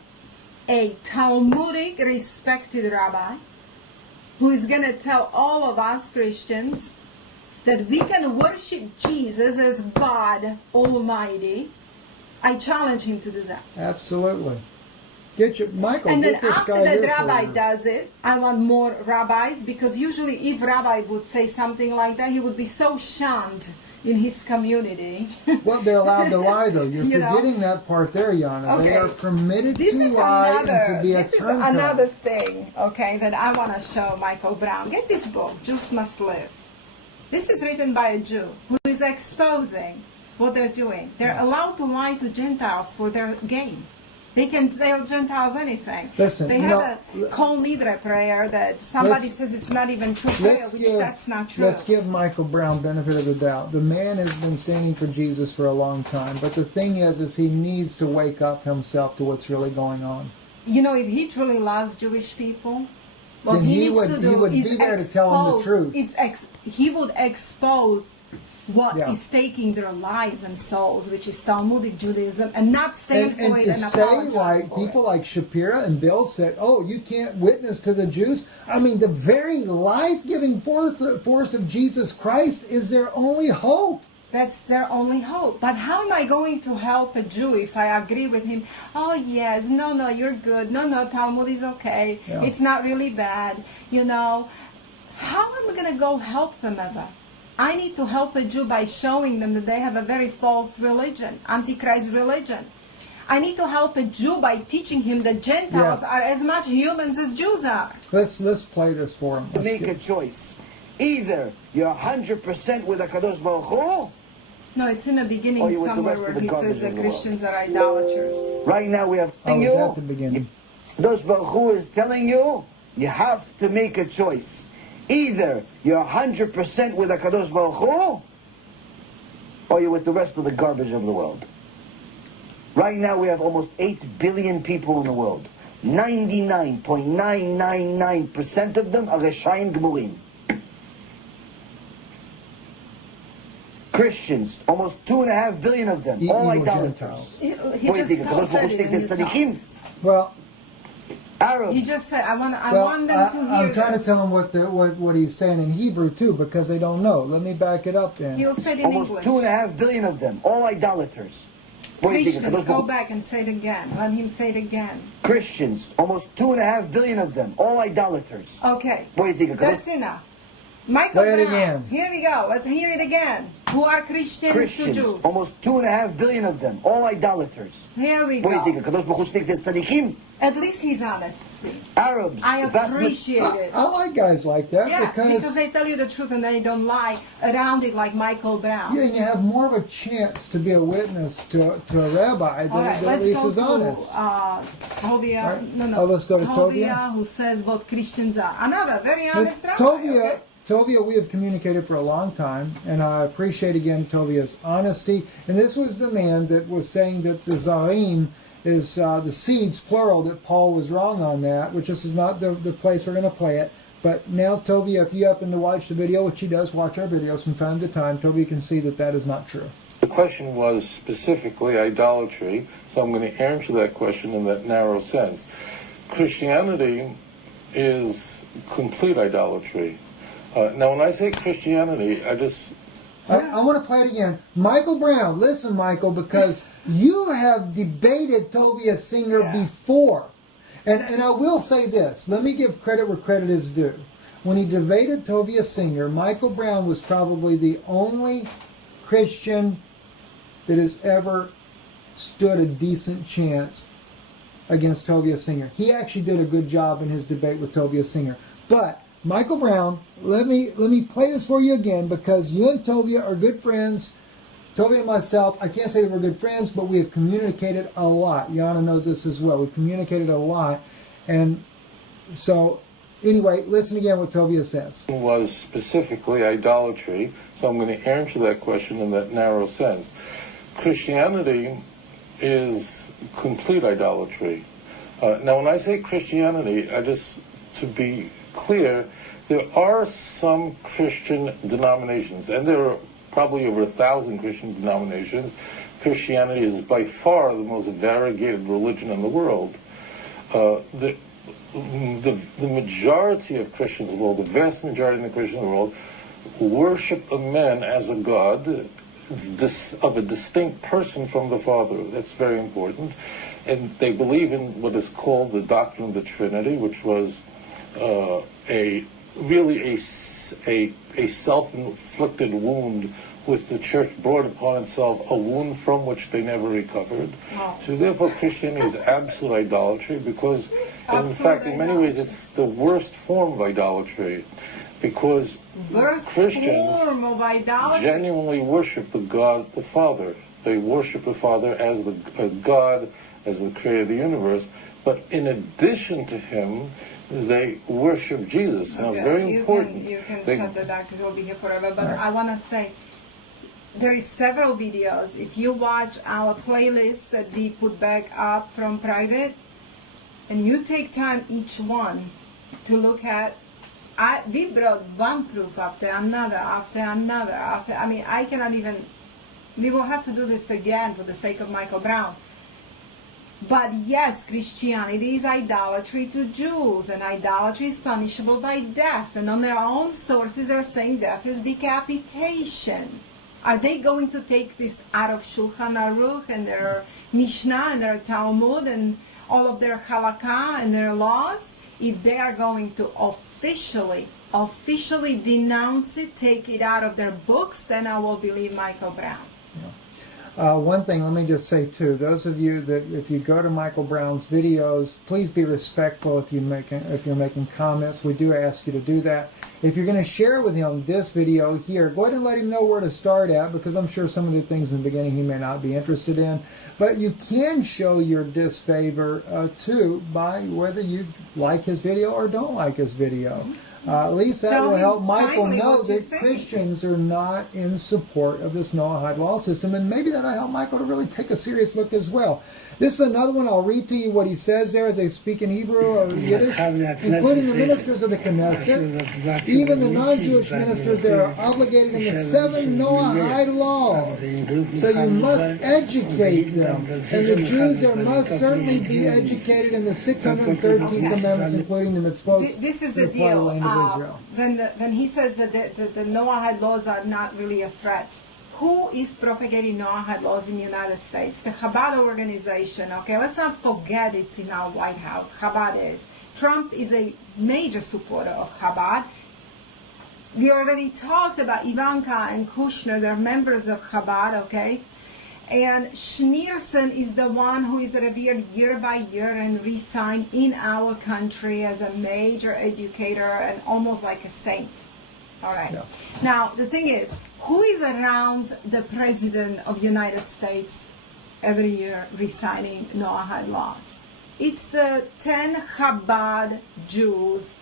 a Talmudic respected rabbi who is going to tell all of us Christians that we can worship Jesus as God Almighty. I challenge him to do that. Absolutely. Michael, And then get this after guy that here rabbi for you. does it, I want more rabbis, because usually if rabbi would say something like that, he would be so shunned in his community. Well, they're allowed to lie, though. You're You know? forgetting that part there, Yana. They Okay. are permitted This to is lie another. and to be a This is turncoat. another thing, okay, that I want to show Michael Brown. Get this book, Jews Must Live. This is written by a Jew who is exposing what they're doing. They're allowed to lie to Gentiles for their gain. They can tell Gentiles anything. Listen, they have a Kol Nidre prayer that somebody says it's not even true prayer, which that's not true. Let's give Michael Brown benefit of the doubt. The man has been standing for Jesus for a long time, but the thing is he needs to wake up himself to what's really going on. You know, if he truly loves Jewish people, what Then he he needs would- to he do would is be there to tell them the expose- truth. He would expose what Yeah. is taking their lives and souls, which is Talmudic Judaism, and not stand for And it to and say, apologize like for people it. like Shapira and Bill said, oh, you can't witness to the Jews. I mean, the very life-giving force of Jesus Christ is their only hope. That's their only hope. But how am I going to help a Jew if I agree with him? Oh, yes, no, you're good. No, Talmud is okay. Yeah. It's not really bad. You know, how am I going to go help them ever? I need to help a Jew by showing them that they have a very false religion, Antichrist religion. I need to help a Jew by teaching him that Gentiles Yes. are as much humans as Jews are. Let's play this for him. To make a choice. Either you're 100% with HaKadosh Baruch Hu, No, it's in the beginning Or you with the somewhere rest where of the he garbage says that of the world. Christians are idolaters. right now we have Oh, you. is that the beginning? HaKadosh Baruch Hu is telling you, you have to make a choice. Either you're 100% with HaKadosh Baruch Hu, or you're with the rest of the garbage of the world. Right now we have almost 8 billion people in the world. 99.999% of them are Reshayim Gemurim. Christians, almost 2.5 billion of them, all Evil idolaters. Gentiles. He What do you just think? HaKadosh said Baruch Hu it thinks in there's the tzaddikim? text. Well, Arabs. He just said, I want them to hear I'm trying this. to tell him what he's saying in Hebrew too, because they don't know. Let me back it up then. He'll say it in Almost English. 2.5 billion of them, all idolaters. What do you think? Christians, HaKadosh go Baruch Hu- back and say it again. Let him say it again. Christians, almost 2.5 billion of them, all idolaters. Okay. What do you think? HaKadosh- That's enough. Michael Play it Brown. again. Here we go. Let's hear it again. Who are Christians, Christians, to Jews? almost 2.5 billion of them, all idolaters. Here we What do you go. think? Kadosh Baruch Hu thinks they're tzaddikim? At least he's honest. See, Arabs, I the vast appreciate it. I like guys like that Yeah, because because they tell you the truth and they don't lie around it like Michael Brown. yeah, you have more of a chance to be a witness to a rabbi All right, that at let's least go is to honest. Tovia. Right. No. Oh, let's go to Tovia. Who says what Christians are. Another very honest rabbi. Tovia, Okay? Tovia, we have communicated for a long time, and I appreciate again Tovia's honesty. And this was the man that was saying that the zarim is the seeds, plural, that Paul was wrong on that, which this is not the place we're going to play it. But now, Tovia, if you happen to watch the video, which he does watch our videos from time to time, Tovia can see that that is not true. The question was specifically idolatry, so I'm going to answer that question in that narrow sense. Christianity is complete idolatry. Now, when I say Christianity, I want to play it again. Michael Brown, listen, Michael, because you have debated Tovia Singer before. And I will say this. Let me give credit where credit is due. When he debated Tovia Singer, Michael Brown was probably the only Christian that has ever stood a decent chance against Tovia Singer. He actually did a good job in his debate with Tovia Singer. But Michael Brown, let me play this for you again because you and Tovia are good friends. Tovia and myself, I can't say that we're good friends, but we have communicated a lot. Yana knows this as well. We've communicated a lot. And so, anyway, listen again what Tovia says. was specifically idolatry, so I'm going to answer that question in that narrow sense. Christianity is complete idolatry. Now, when I say Christianity, to be clear, there are some Christian denominations, and there are probably over 1,000 Christian denominations. Christianity is by far the most variegated religion in the world. The majority of Christians in the world, the vast majority of the Christians in the world, worship a man as a god of a distinct person from the Father. That's very important. And they believe in what is called the doctrine of the Trinity, which was a self-inflicted wound with the church brought upon itself, a wound from which they never recovered. Wow. So therefore Christianity is absolute idolatry because, in fact, in many ways it's the worst form of idolatry because Christians form of idolatry. genuinely worship the God, the Father. They worship the Father as the God, as the creator of the universe, but in addition to him, they worship Jesus. Now, it's very important. You can shut the door because we'll be here forever. But I want to say, there is several videos. If you watch our playlist that we put back up from private, and you take time each one to look at, we brought one proof after another, I mean, I cannot even, we will have to do this again for the sake of Michael Brown. But yes, Christianity is idolatry to Jews, and idolatry is punishable by death. And on their own sources, they're saying death is decapitation. Are they going to take this out of Shulchan Aruch and their Mishnah and their Talmud and all of their halakha and their laws? If they are going to officially denounce it, take it out of their books, then I will believe Michael Brown. One thing, let me just say too, those of you that if you go to Michael Brown's videos, please be respectful if you're making comments. We do ask you to do that. If you're going to share with him this video here, go ahead and let him know where to start at, because I'm sure some of the things in the beginning he may not be interested in. But you can show your disfavor too by whether you like his video or don't like his video. At least that will help Michael know that Christians are not in support of this Noahide law system, and maybe that'll help Michael to really take a serious look as well. This is another one. I'll read to you what he says there as they speak in Hebrew or Yiddish, including the ministers of the Knesset. Even the non-Jewish ministers, they are obligated in the 7 Noahide laws. So you must educate them. And the Jews, there must certainly be educated in the 613 commandments, including the mitzvot. This is the deal. When he says that the Noahide laws are not really a threat, who is propagating Noahide laws in the United States? The Chabad organization. Okay, let's not forget it's in our White House. Chabad is. Trump is a major supporter of Chabad. we already talked about Ivanka and Kushner. They're members of Chabad, okay? And Schneerson is the one who is revered year by year and re-signed in our country as a major educator and almost like a saint. All right. Yeah. Now, the thing is, who is around the President of the United States every year re-signing Noahide laws? It's the 10 Chabad Jews.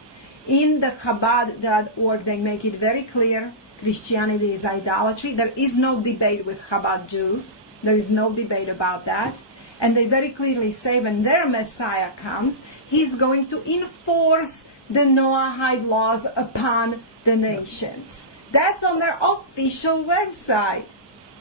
In the Chabad.org, they make it very clear Christianity is idolatry. There is no debate with Chabad Jews. There is no debate about that. And they very clearly say when their Messiah comes, he's going to enforce the Noahide laws upon the nations. That's on their official website.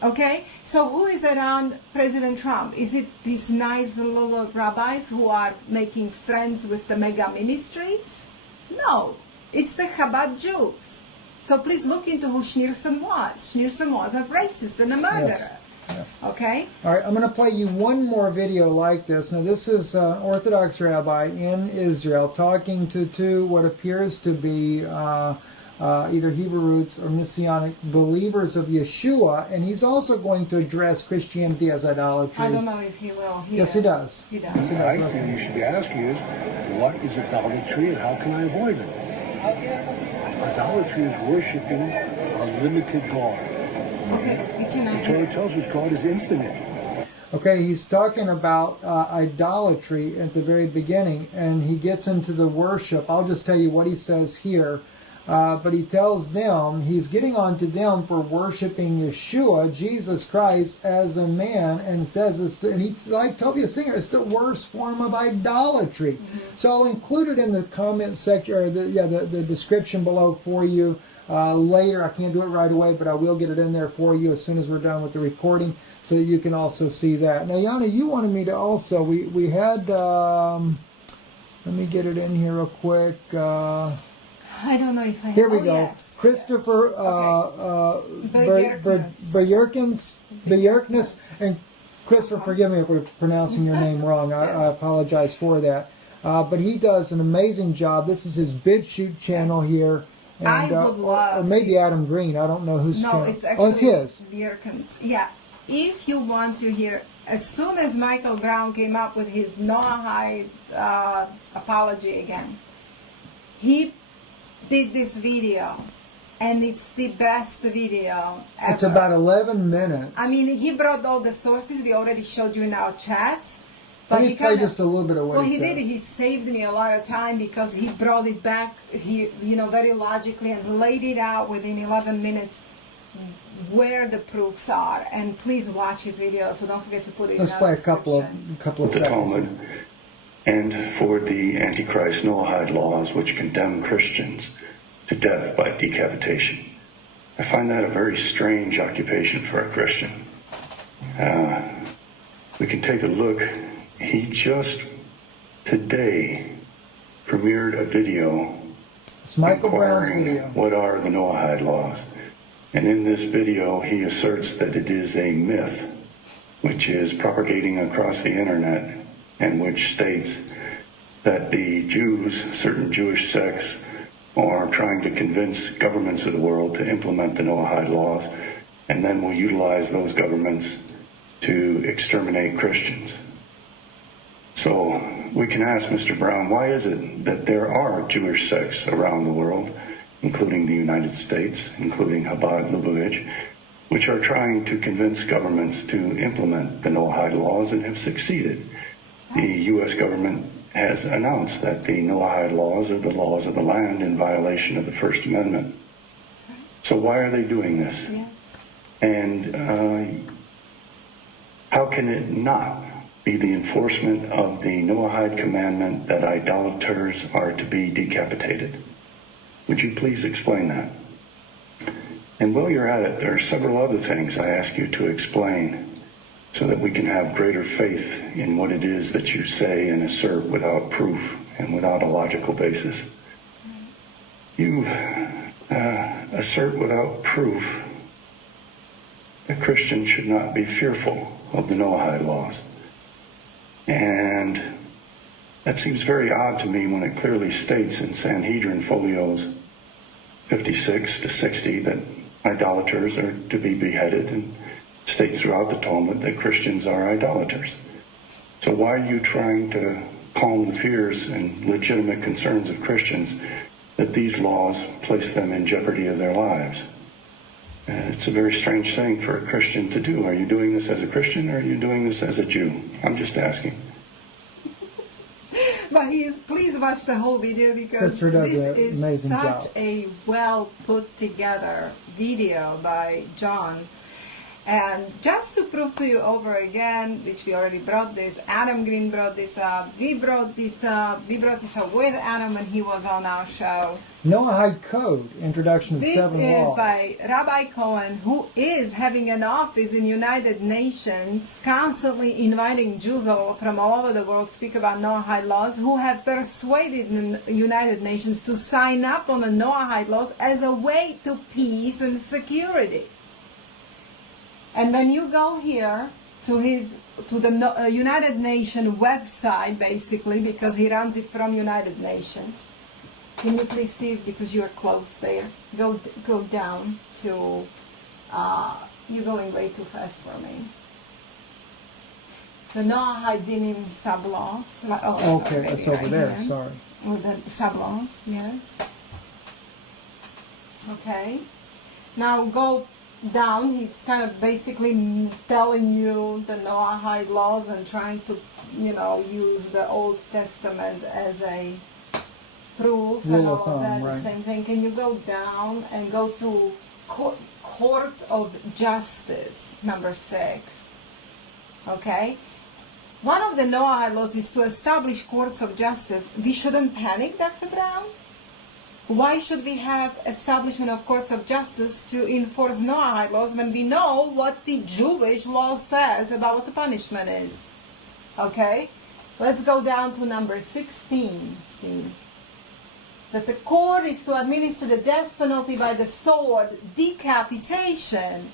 Okay? So who is around President Trump? Is it these nice little rabbis who are making friends with the mega ministries? No. It's the Chabad Jews. So please look into who Schneerson was. Schneerson was a racist and a murderer. Yes. Yes. Okay? All right, I'm going to play you one more video like this. Now, this is an Orthodox rabbi in Israel talking to what appears to be either Hebrew roots or Messianic believers of Yeshua, and he's also going to address Christianity as idolatry. I don't know if he will. Yes, he does. He does. Yes, he I does. think you should be asking is, what is idolatry and how can I avoid it? Idolatry is worshiping a limited God. Okay, we The can Torah tells us God is infinite. Okay, he's talking about idolatry at the very beginning, and he gets into the worship. I'll just tell you what he says here. But he tells them, he's getting on to them for worshiping Yeshua, Jesus Christ, as a man, and says, and he's like Tobias Singer, it's the worst form of idolatry. Mm-hmm. So I'll include it in the comment section, or the description below for you later. I can't do it right away, but I will get it in there for you as soon as we're done with the recording, so you can also see that. Now, Yana, you wanted me to also, we had, let me get it in here real quick. I don't know if I have. Here we go. Yes, Christopher Bjerknes, and Christopher, forgive me if we're pronouncing your name wrong. I apologize for that. But he does an amazing job. This is his BitChute channel here. And, I would love or maybe Adam Green. I don't know whose No, channel. it's actually it's his. Bjerknes. Yeah. If you want to hear, as soon as Michael Brown came up with his Noahide apology again, he did this video, and it's the best video ever. It's about 11 minutes. I mean, he brought all the sources we already showed you in our chats. Let But me play just a little bit of what he did. says. He saved me a lot of time because he brought it back, very logically, and laid it out within 11 minutes where the proofs are. And please watch his video, so don't forget to put it Let's in play our a couple description. of the seconds. Talmud, and for the Antichrist Noahide laws, which condemn Christians to death by decapitation. I find that a very strange occupation for a Christian. We can take a look. He just today premiered a video It's Michael Brown's inquiring video. what are the Noahide laws. And in this video, he asserts that it is a myth which is propagating across the internet, and which states that the Jews, certain Jewish sects, are trying to convince governments of the world to implement the Noahide laws, and then will utilize those governments to exterminate Christians. So we can ask Mr. Brown, why is it that there are Jewish sects around the world, including the United States, including Chabad Lubavitch, which are trying to convince governments to implement the Noahide laws and have succeeded? The U.S. government has announced that the Noahide laws are the laws of the land in violation of the First Amendment. That's right. So why are they doing this? Yes. And how can it not be the enforcement of the Noahide commandment that idolaters are to be decapitated? Would you please explain that? And while you're at it, there are several other things I ask you to explain so that we can have greater faith in what it is that you say and assert without proof and without a logical basis. You assert without proof that Christians should not be fearful of the Noahide laws. And that seems very odd to me when it clearly states in Sanhedrin folios 56 to 60 that idolaters are to be beheaded, and it states throughout the Talmud that Christians are idolaters. So why are you trying to calm the fears and legitimate concerns of Christians that these laws place them in jeopardy of their lives? It's a very strange thing for a Christian to do. Are you doing this as a Christian, or are you doing this as a Jew? I'm just asking. But please watch the whole video, because this is such a well put together video by John. And just to prove to you over again, which we already brought this, Adam Green brought this up, we brought this up with Adam when he was on our show. Noahide Code, Introduction to Seven Laws. This is by Rabbi Cohen, who is having an office in United Nations, constantly inviting Jews from all over the world to speak about Noahide laws, who have persuaded the United Nations to sign up on the Noahide laws as a way to peace and security. And when you go here to the United Nations website, basically, because he runs it from United Nations. Can you please, Steve, because you're close there, go down to, you're going way too fast for me. The Noahide Dinim sub-laws. Oh, okay, sorry, it's over right there, here. sorry. Or the sub-laws, yes. Okay. Now go down. He's kind of basically telling you the Noahide laws and trying to, use the Old Testament as a proof and all of that. Right. The same thing. Can you go down and go to Courts of Justice, number 6? Okay. One of the Noahide laws is to establish courts of justice. We shouldn't panic, Dr. Brown. Why should we have establishment of courts of justice to enforce Noahide laws when we know what the Jewish law says about what the punishment is? Okay? Let's go down to number 16, Steve. That the court is to administer the death penalty by the sword, decapitation.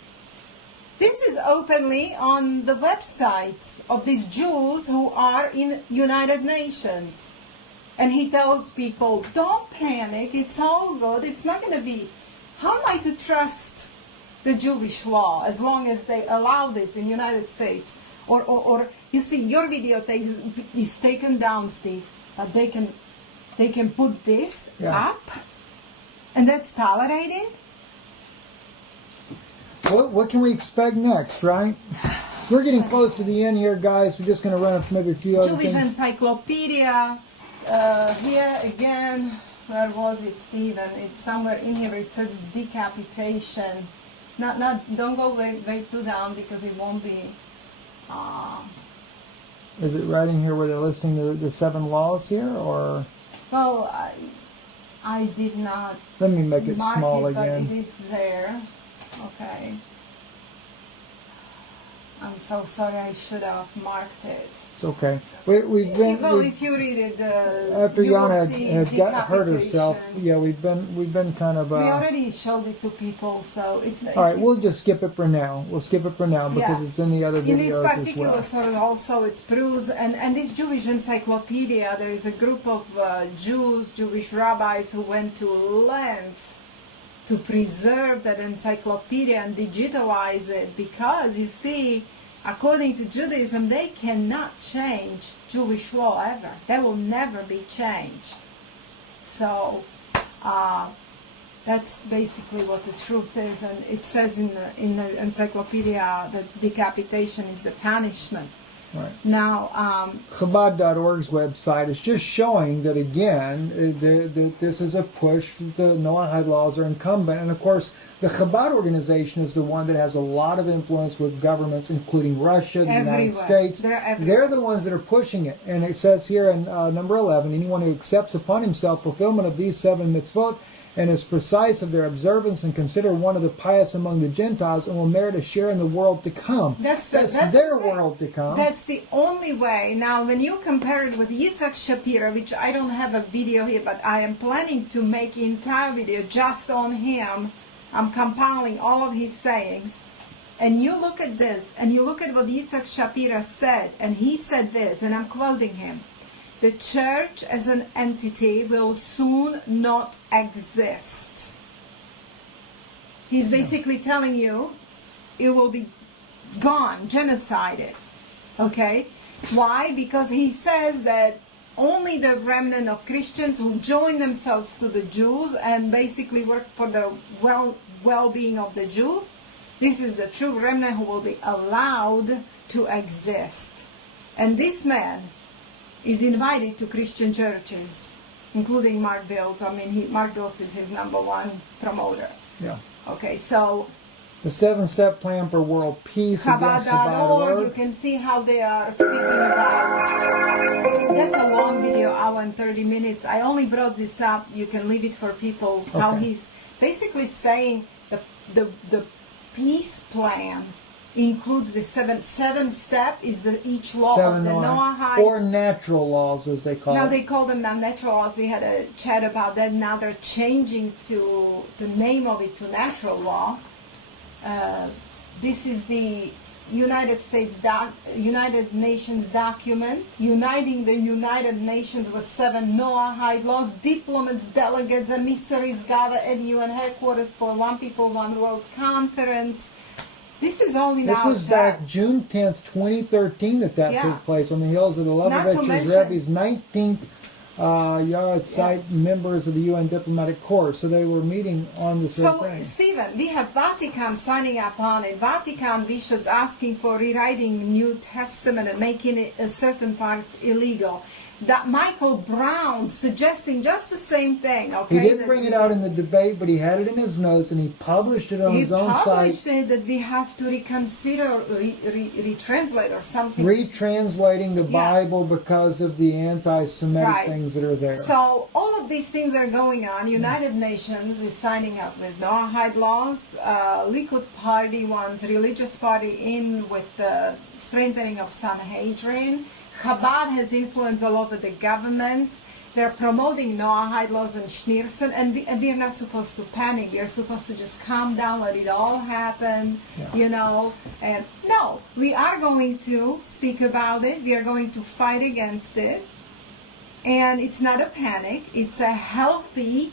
This is openly on the websites of these Jews who are in United Nations. And he tells people, don't panic, it's all good, it's not going to be. How am I to trust the Jewish law as long as they allow this in the United States? Or you see, your video is taken down, Steve, but they can put this up, and that's tolerated? What can we expect next, right? We're getting close to the end here, guys. We're just going to run up maybe a few other Jewish things. Encyclopedia. Here again, where was it, Stephen? It's somewhere in here. It says it's decapitation. Don't go way too down, because it won't be. Is it right in here where they're listing the 7 laws here, or? Well, I did not. Let me make it mark small it, again. But it is there. Okay. I'm so sorry. I should have marked it. It's okay. We've been. If you read it, after you Yana will see had hurt herself, we've been kind of. We already showed it to people, so it's. All right, we'll just skip it for now. We'll skip it for now because it's in the other videos in this particular as well. sort of also it's proves, and this Jewish encyclopedia, there is a group of Jewish rabbis who went to lengths to preserve that encyclopedia and digitalize it, because you see, according to Judaism, they cannot change Jewish law ever. That will never be changed. So that's basically what the truth is, and it says in the encyclopedia that decapitation is the punishment. Right. Now, Chabad.org's website is just showing that, again, that this is a push that the Noahide laws are incumbent. And, of course, the Chabad organization is the one that has a lot of influence with governments, including Russia, the United States. They're the ones that are pushing it. And it says here in number 11, anyone who accepts upon himself fulfillment of these 7 mitzvot and is precise of their observance and consider one of the pious among the Gentiles and will merit a share in the world to come. That's their world to come. That's the only way. Now, when you compare it with Yitzhak Shapira, which I don't have a video here, but I am planning to make an entire video just on him. I'm compiling all of his sayings. And you look at this, and you look at what Yitzhak Shapira said, and he said this, and I'm quoting him. The church as an entity will soon not exist. He's basically telling you it will be gone, genocided. Okay? Why? Because he says that only the remnant of Christians who join themselves to the Jews and basically work for the well-being of the Jews, this is the true remnant who will be allowed to exist. And this man is invited to Christian churches, including Mark Biltz. I mean, Mark Biltz is his #1 promoter. Yeah. Okay, so The 7-Step Plan for World Peace against Chabad.org, you Chabad.org. can see how they are speaking about. That's a long video, hour and 30 minutes. I only brought this up. You can leave it for people. How Okay. he's basically saying the peace plan includes the seven step is each law of the Noahites. 4 natural laws, as they call Now it. they call them non-natural laws. We had a chat about that. Now they're changing to the name of it to natural law. This is the United Nations document uniting the United Nations with 7 Noahide laws. Diplomats, delegates, emissaries gather at UN headquarters for One People, One World conference. This is only This now. was back June 10th, 2013 that Yeah. took place on the hills of the Not to Lubavitcher mention- Rebbe's 19th Yard site Yes. members of the UN Diplomatic Corps. So they were meeting on this So, thing. Stephen, we have Vatican signing up on it. Vatican bishops asking for rewriting New Testament and making it certain parts illegal. That Michael Brown suggesting just the same thing. Okay, He didn't that bring it out in the debate, but he had it in his notes and he published it on he his own published site, it that we have to reconsider, retranslate or something. retranslating the Yeah. Bible because of the anti-Semitic Right. things that are there. So all of these things are going on. United Nations is signing up with Noahide laws. Likud party wants religious party in with the strengthening of Sanhedrin. Chabad has influenced a lot of the governments. They're promoting Noahide laws and Schneerson, and we are not supposed to panic. We are supposed to just calm down, let it all happen, you know. And no, we are going to speak about it. We are going to fight against it. And it's not a panic. It's a healthy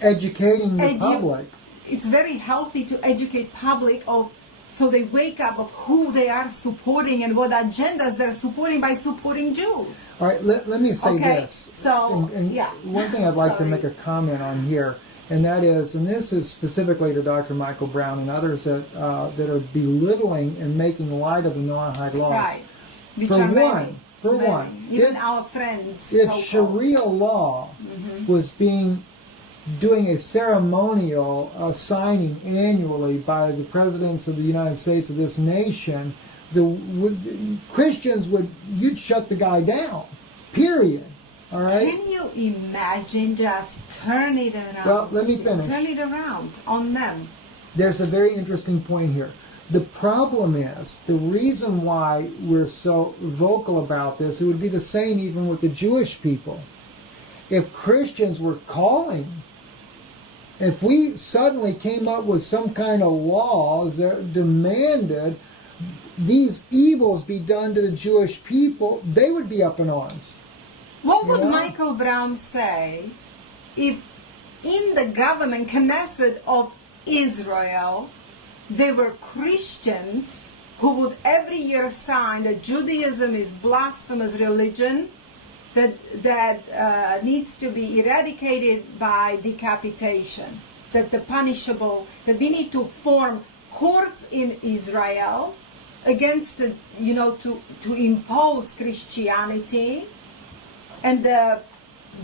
Educating the public. It's very healthy to educate public of, so they wake up of who they are supporting and what agendas they're supporting by supporting Jews. All right, let me say Okay, this. so, And yeah. one thing I'd like to Sorry. make a comment on here, and that is, and this is specifically to Dr. Michael Brown and others that are belittling and making light of the Noahide laws. Right. Which For are many, one, many. Even if- our friends. If so-called. Sharia law was doing a ceremonial signing annually by the presidents of the United States of this nation, Christians you'd shut the guy down. Period. All right. Can you imagine just turn it around? Well, let me finish. Turn it around on them. There's a very interesting point here. The problem is, the reason why we're so vocal about this, it would be the same even with the Jewish people. If Christians were calling, if we suddenly came up with some kind of laws that demanded these evils be done to the Jewish people, they would be up in arms. What would Yeah. Michael Brown say if in the government, Knesset of Israel, there were Christians who would every year sign that Judaism is blasphemous religion that needs to be eradicated by decapitation, that the punishable, that we need to form courts in Israel against, to impose Christianity, and the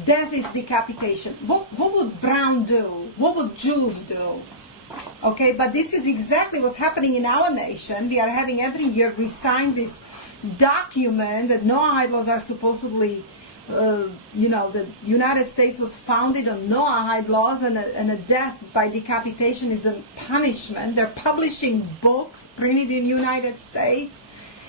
death is decapitation. What would Brown do? What would Jews do? Okay, but this is exactly what's happening in our nation. We are having every year we sign this document that Noahide laws are supposedly, the United States was founded on Noahide laws, and a death by decapitation is a punishment. They're publishing books printed in the United States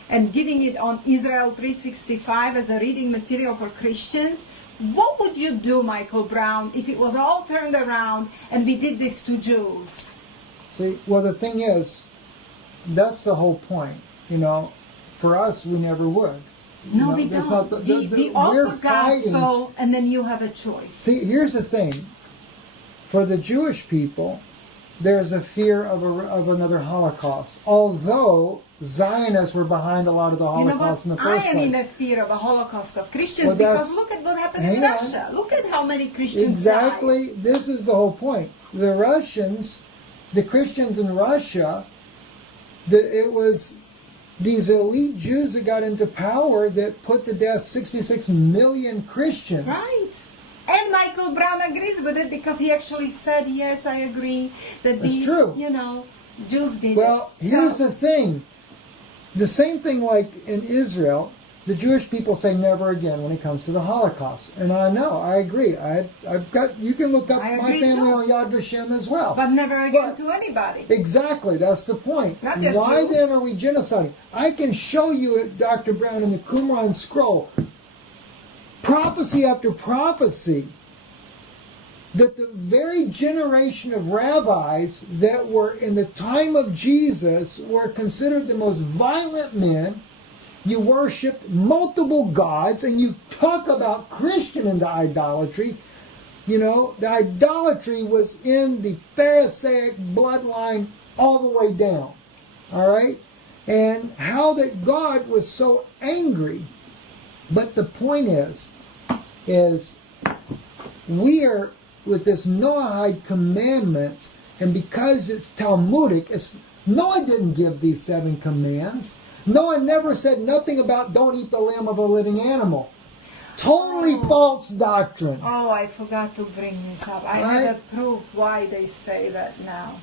and giving it on Israel 365 as a reading material for Christians. What would you do, Michael Brown, if it was all turned around and we did this to Jews? See, well, the thing is, that's the whole point. For us, we never would. No, we that's don't. not We we're offer gospel, fighting. and then you have a choice. See, here's the thing. For the Jewish people, there's a fear of another Holocaust. Although Zionists were behind a lot of the Holocaust in the first I am place. in the fear of a Holocaust of Christians Well, because look at what happened in hang on. Russia. Look at how many Christians Exactly. died. This is the whole point. The Russians, the Christians in Russia, it was these elite Jews that got into power that put to death 66 million Christians. Right. And Michael Brown agrees with it because he actually said, yes, I agree that That's true. Jews did Well, it. here's the thing. The same thing like in Israel, the Jewish people say never again when it comes to the Holocaust. And I know, I agree. I've got, you can look up I my agree family too. on Yad Vashem as well. But never again But- to anybody. Exactly, that's the point. Not just Why Jews. then are we genociding? I can show you, Dr. Brown, in the Qumran scroll, prophecy after prophecy, that the very generation of rabbis that were in the time of Jesus were considered the most violent men. You worshipped multiple gods, and you talk about Christian into idolatry. You know, the idolatry was in the Pharisaic bloodline all the way down. All right? And how that God was so angry. But the point is we are with this Noahide commandments, and because it's Talmudic, Noah didn't give these 7 commands. Noah never said nothing about don't eat the limb of a living animal. Totally false doctrine. Oh, I forgot to bring this up. I Right. had a proof why they say that now.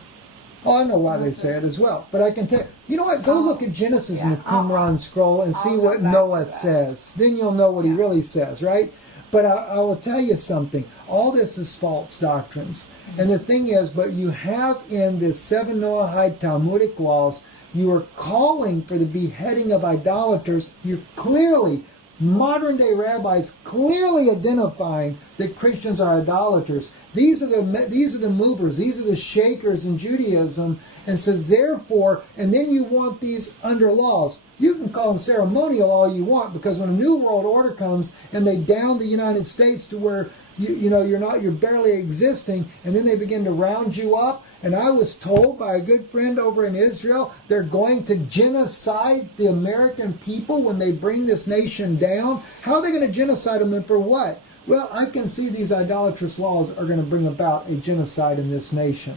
Oh, I know why they say it as well. But I can tell you know what? Go look at Genesis in the Yeah. Qumran scroll and see I'll what go back Noah to that. says. Then you'll know what he really says, right? But I will tell you something. All this is false doctrines. And the thing is, but you have in the 7 Noahide Talmudic laws, you are calling for the beheading of idolaters. You're clearly, modern day rabbis clearly identifying that Christians are idolaters. These are the movers, these are the shakers in Judaism. And so therefore, and then you want these under laws. You can call them ceremonial all you want, because when a new world order comes and they down the United States to where you're barely existing, and then they begin to round you up. And I was told by a good friend over in Israel, they're going to genocide the American people when they bring this nation down. How are they going to genocide them, and for what? Well, I can see these idolatrous laws are going to bring about a genocide in this nation.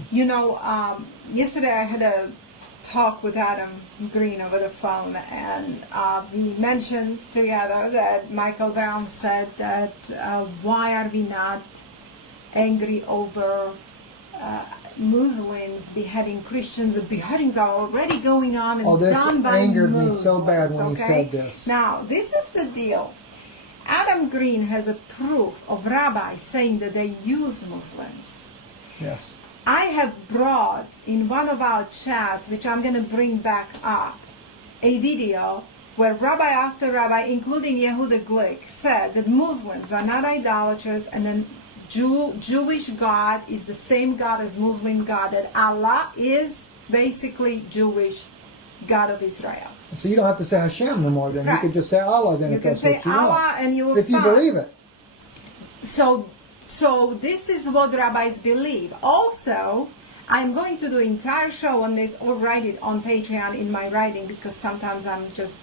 Yesterday I had a talk with Adam Green over the phone, and we mentioned together that Michael Brown said that why are we not angry over Muslims beheading Christians? The beheadings are already going on, and it's this done by angered me Muslims, so bad when he okay? said this. Now, this is the deal. Adam Green has a proof of rabbis saying that they use Muslims. Yes. I have brought in one of our chats, which I'm going to bring back up, a video where rabbi after rabbi, including Yehuda Glick, said that Muslims are not idolaters, and then Jewish God is the same God as Muslim God, that Allah is basically Jewish God of Israel. So you don't have to say Hashem no more then. Right. You could just say Allah then You if can that's say what you Allah want. and you will If you find. believe it. So this is what rabbis believe. Also, I'm going to do an entire show on this, or write it on Patreon in my writing, because sometimes I'm just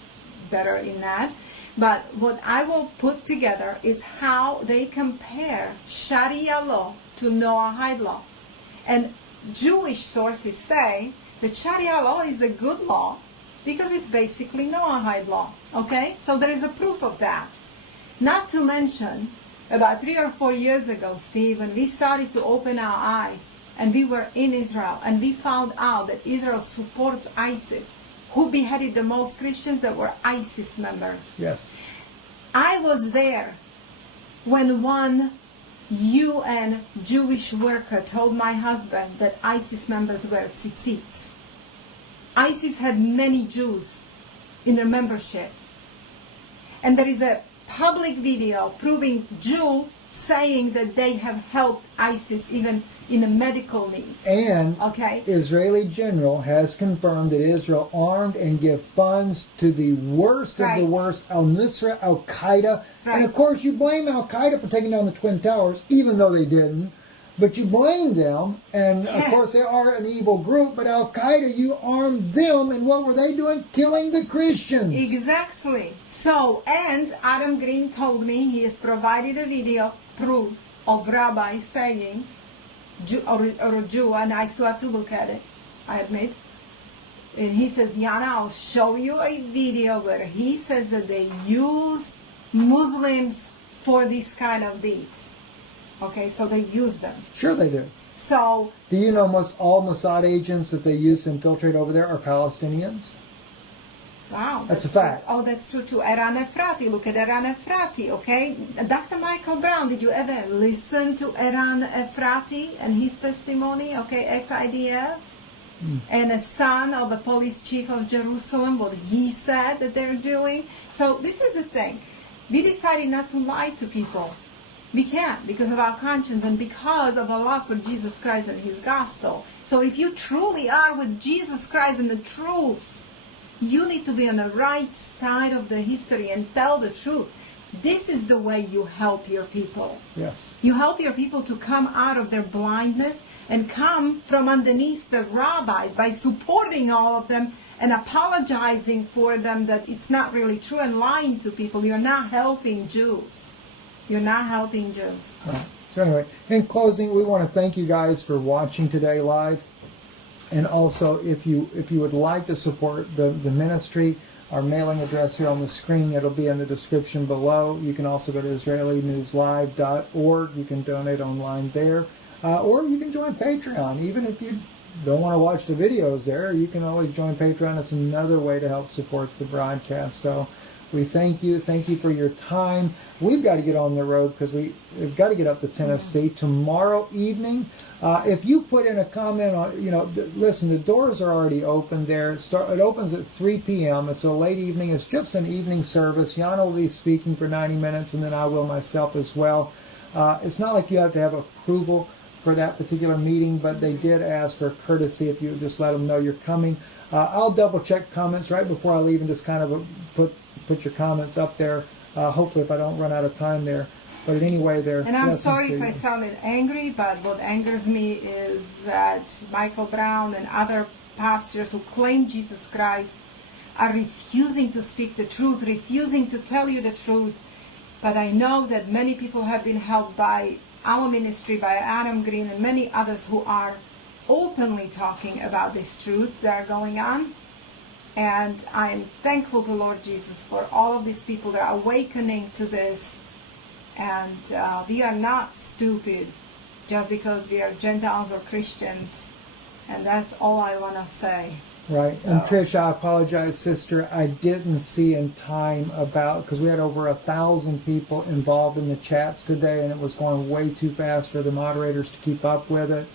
better in that. But what I will put together is how they compare Sharia law to Noahide law. And Jewish sources say that Sharia law is a good law because it's basically Noahide law. Okay? So there is a proof of that. Not to mention, about 3 or 4 years ago, Steve, when we started to open our eyes, and we were in Israel, and we found out that Israel supports ISIS. Who beheaded the most Christians? That were ISIS members. Yes. I was there when one UN Jewish worker told my husband that ISIS members wear tzitzits. ISIS had many Jews in their membership. And there is a public video proving Jew saying that they have helped ISIS even in the medical needs. And okay? Israeli general has confirmed that Israel armed and give funds to the worst of the Right. worst, Al-Nusra, Al-Qaeda. And Right. of course you blame Al-Qaeda for taking down the Twin Towers, even though they didn't. but you blame them, and of Yes. course they are an evil group, but Al-Qaeda, you armed them, and what were they doing? Killing the Christians. Exactly. So, and Adam Green told me he has provided a video proof of rabbis saying, or a Jew, and I still have to look at it, I admit. And he says, Yana, I'll show you a video where he says that they use Muslims for these kind of deeds. Okay, so they use them. Sure they do. So, Do you know most all Mossad agents that they use to infiltrate over there are Palestinians? wow. That's a fact. True. Oh, that's true too. Eran Efrati, look at Eran Efrati, okay? Dr. Michael Brown, did you ever listen to Eran Efrati and his testimony, okay, ex-IDF? And a son of a police chief of Jerusalem, what he said that they're doing. So this is the thing. We decided not to lie to people. We can't because of our conscience and because of our love for Jesus Christ and his gospel. So if you truly are with Jesus Christ and the truth, you need to be on the right side of the history and tell the truth. This is the way you help your people. Yes. You help your people to come out of their blindness and come from underneath the rabbis by supporting all of them and apologizing for them that it's not really true and lying to people. You're not helping Jews. You're not helping Jews. Right. So anyway, in closing, we want to thank you guys for watching today live. And also, if you would like to support the ministry, our mailing address here on the screen, it'll be in the description below. You can also go to IsraeliNewsLive.org. You can donate online there. Or you can join Patreon. Even if you don't want to watch the videos there, you can always join Patreon. It's another way to help support the broadcast. So we thank you. Thank you for your time. We've got to get on the road because we've got to get up to Tennessee tomorrow evening. If you put in a comment on, listen, the doors are already open there. It opens at 3 p.m. It's a late evening. It's just an evening service. Yana will be speaking for 90 minutes, and then I will myself as well. It's not like you have to have approval for that particular meeting, but they did ask for courtesy if you just let them know you're coming. I'll double check comments right before I leave and just kind of put your comments up there. Hopefully, if I don't run out of time there. But anyway, there. And I'm sorry if I sounded angry, but what angers me is that Michael Brown and other pastors who claim Jesus Christ are refusing to speak the truth, refusing to tell you the truth. But I know that many people have been helped by our ministry, by Adam Green and many others who are openly talking about these truths that are going on. And I'm thankful to Lord Jesus for all of these people that are awakening to this. And we are not stupid just because we are Gentiles or Christians. And that's all I want to say. Right. So. And Trish, I apologize, sister. I didn't see in time because we had over 1,000 people involved in the chats today, and it was going way too fast for the moderators to keep up with it.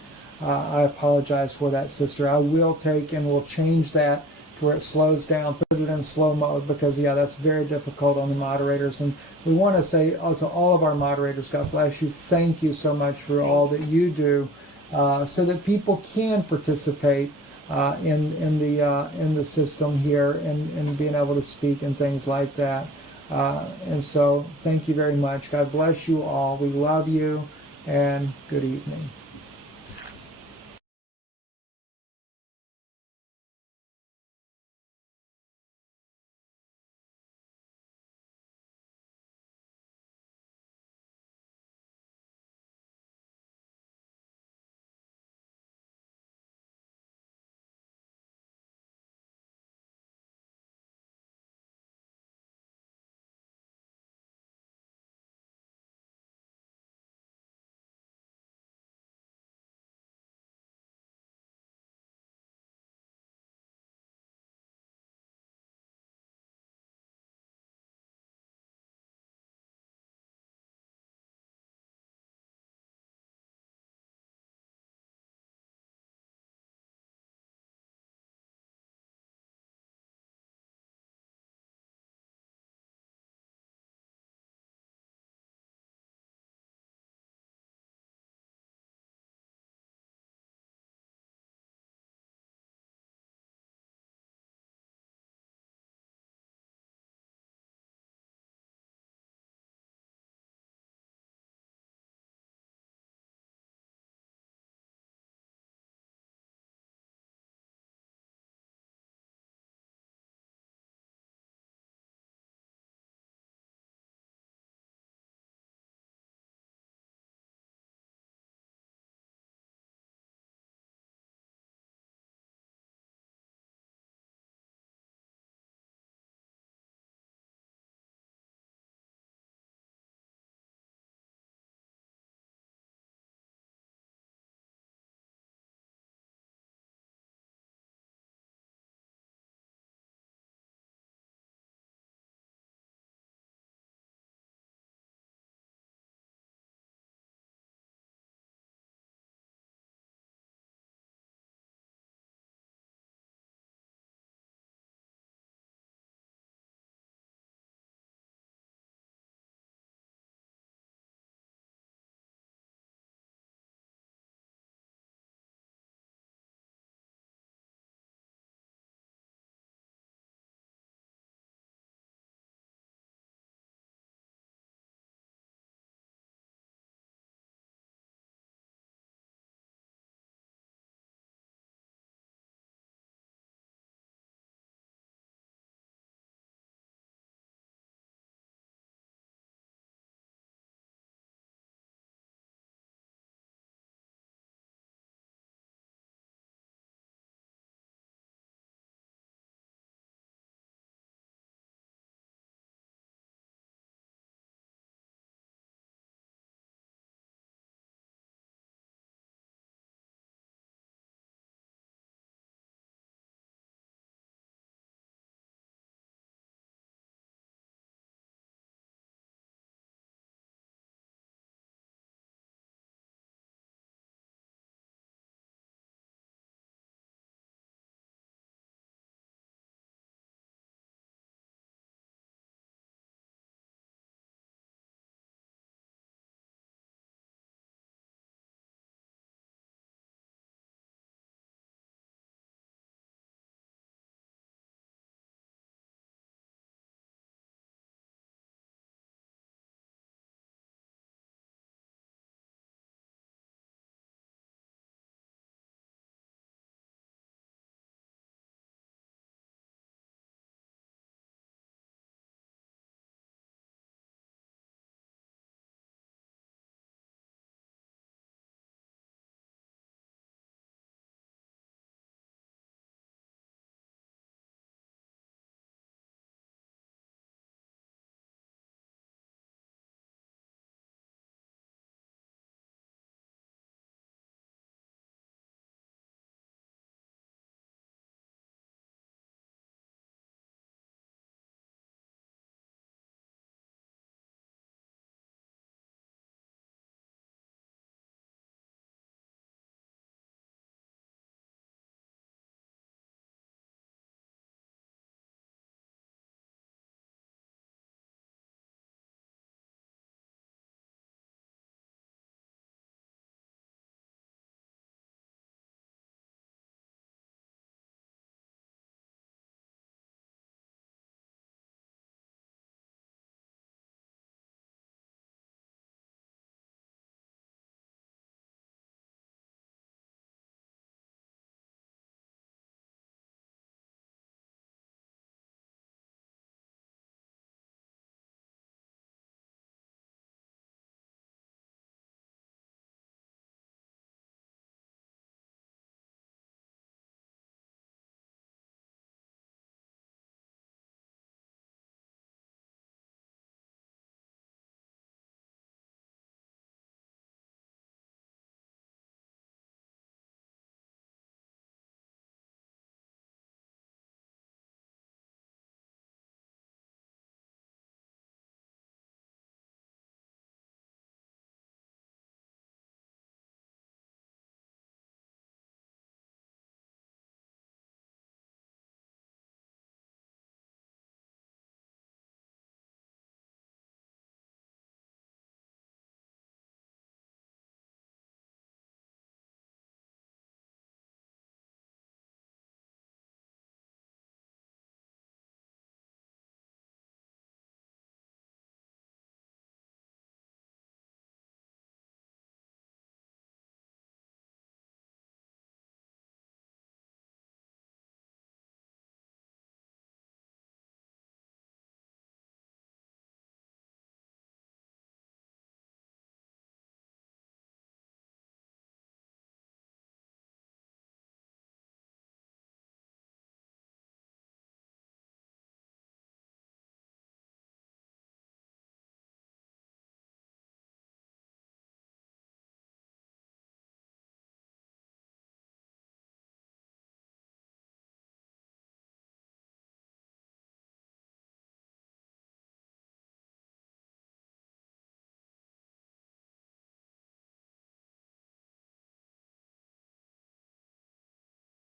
I apologize for that, sister. I will take and we'll change that to where it slows down, put it in slow mode, because that's very difficult on the moderators. And we want to say to all of our moderators, God bless you. Thank you so much for all that you do, so that people can participate in the system here and being able to speak and things like that. And so thank you very much. God bless you all. We love you, and good evening.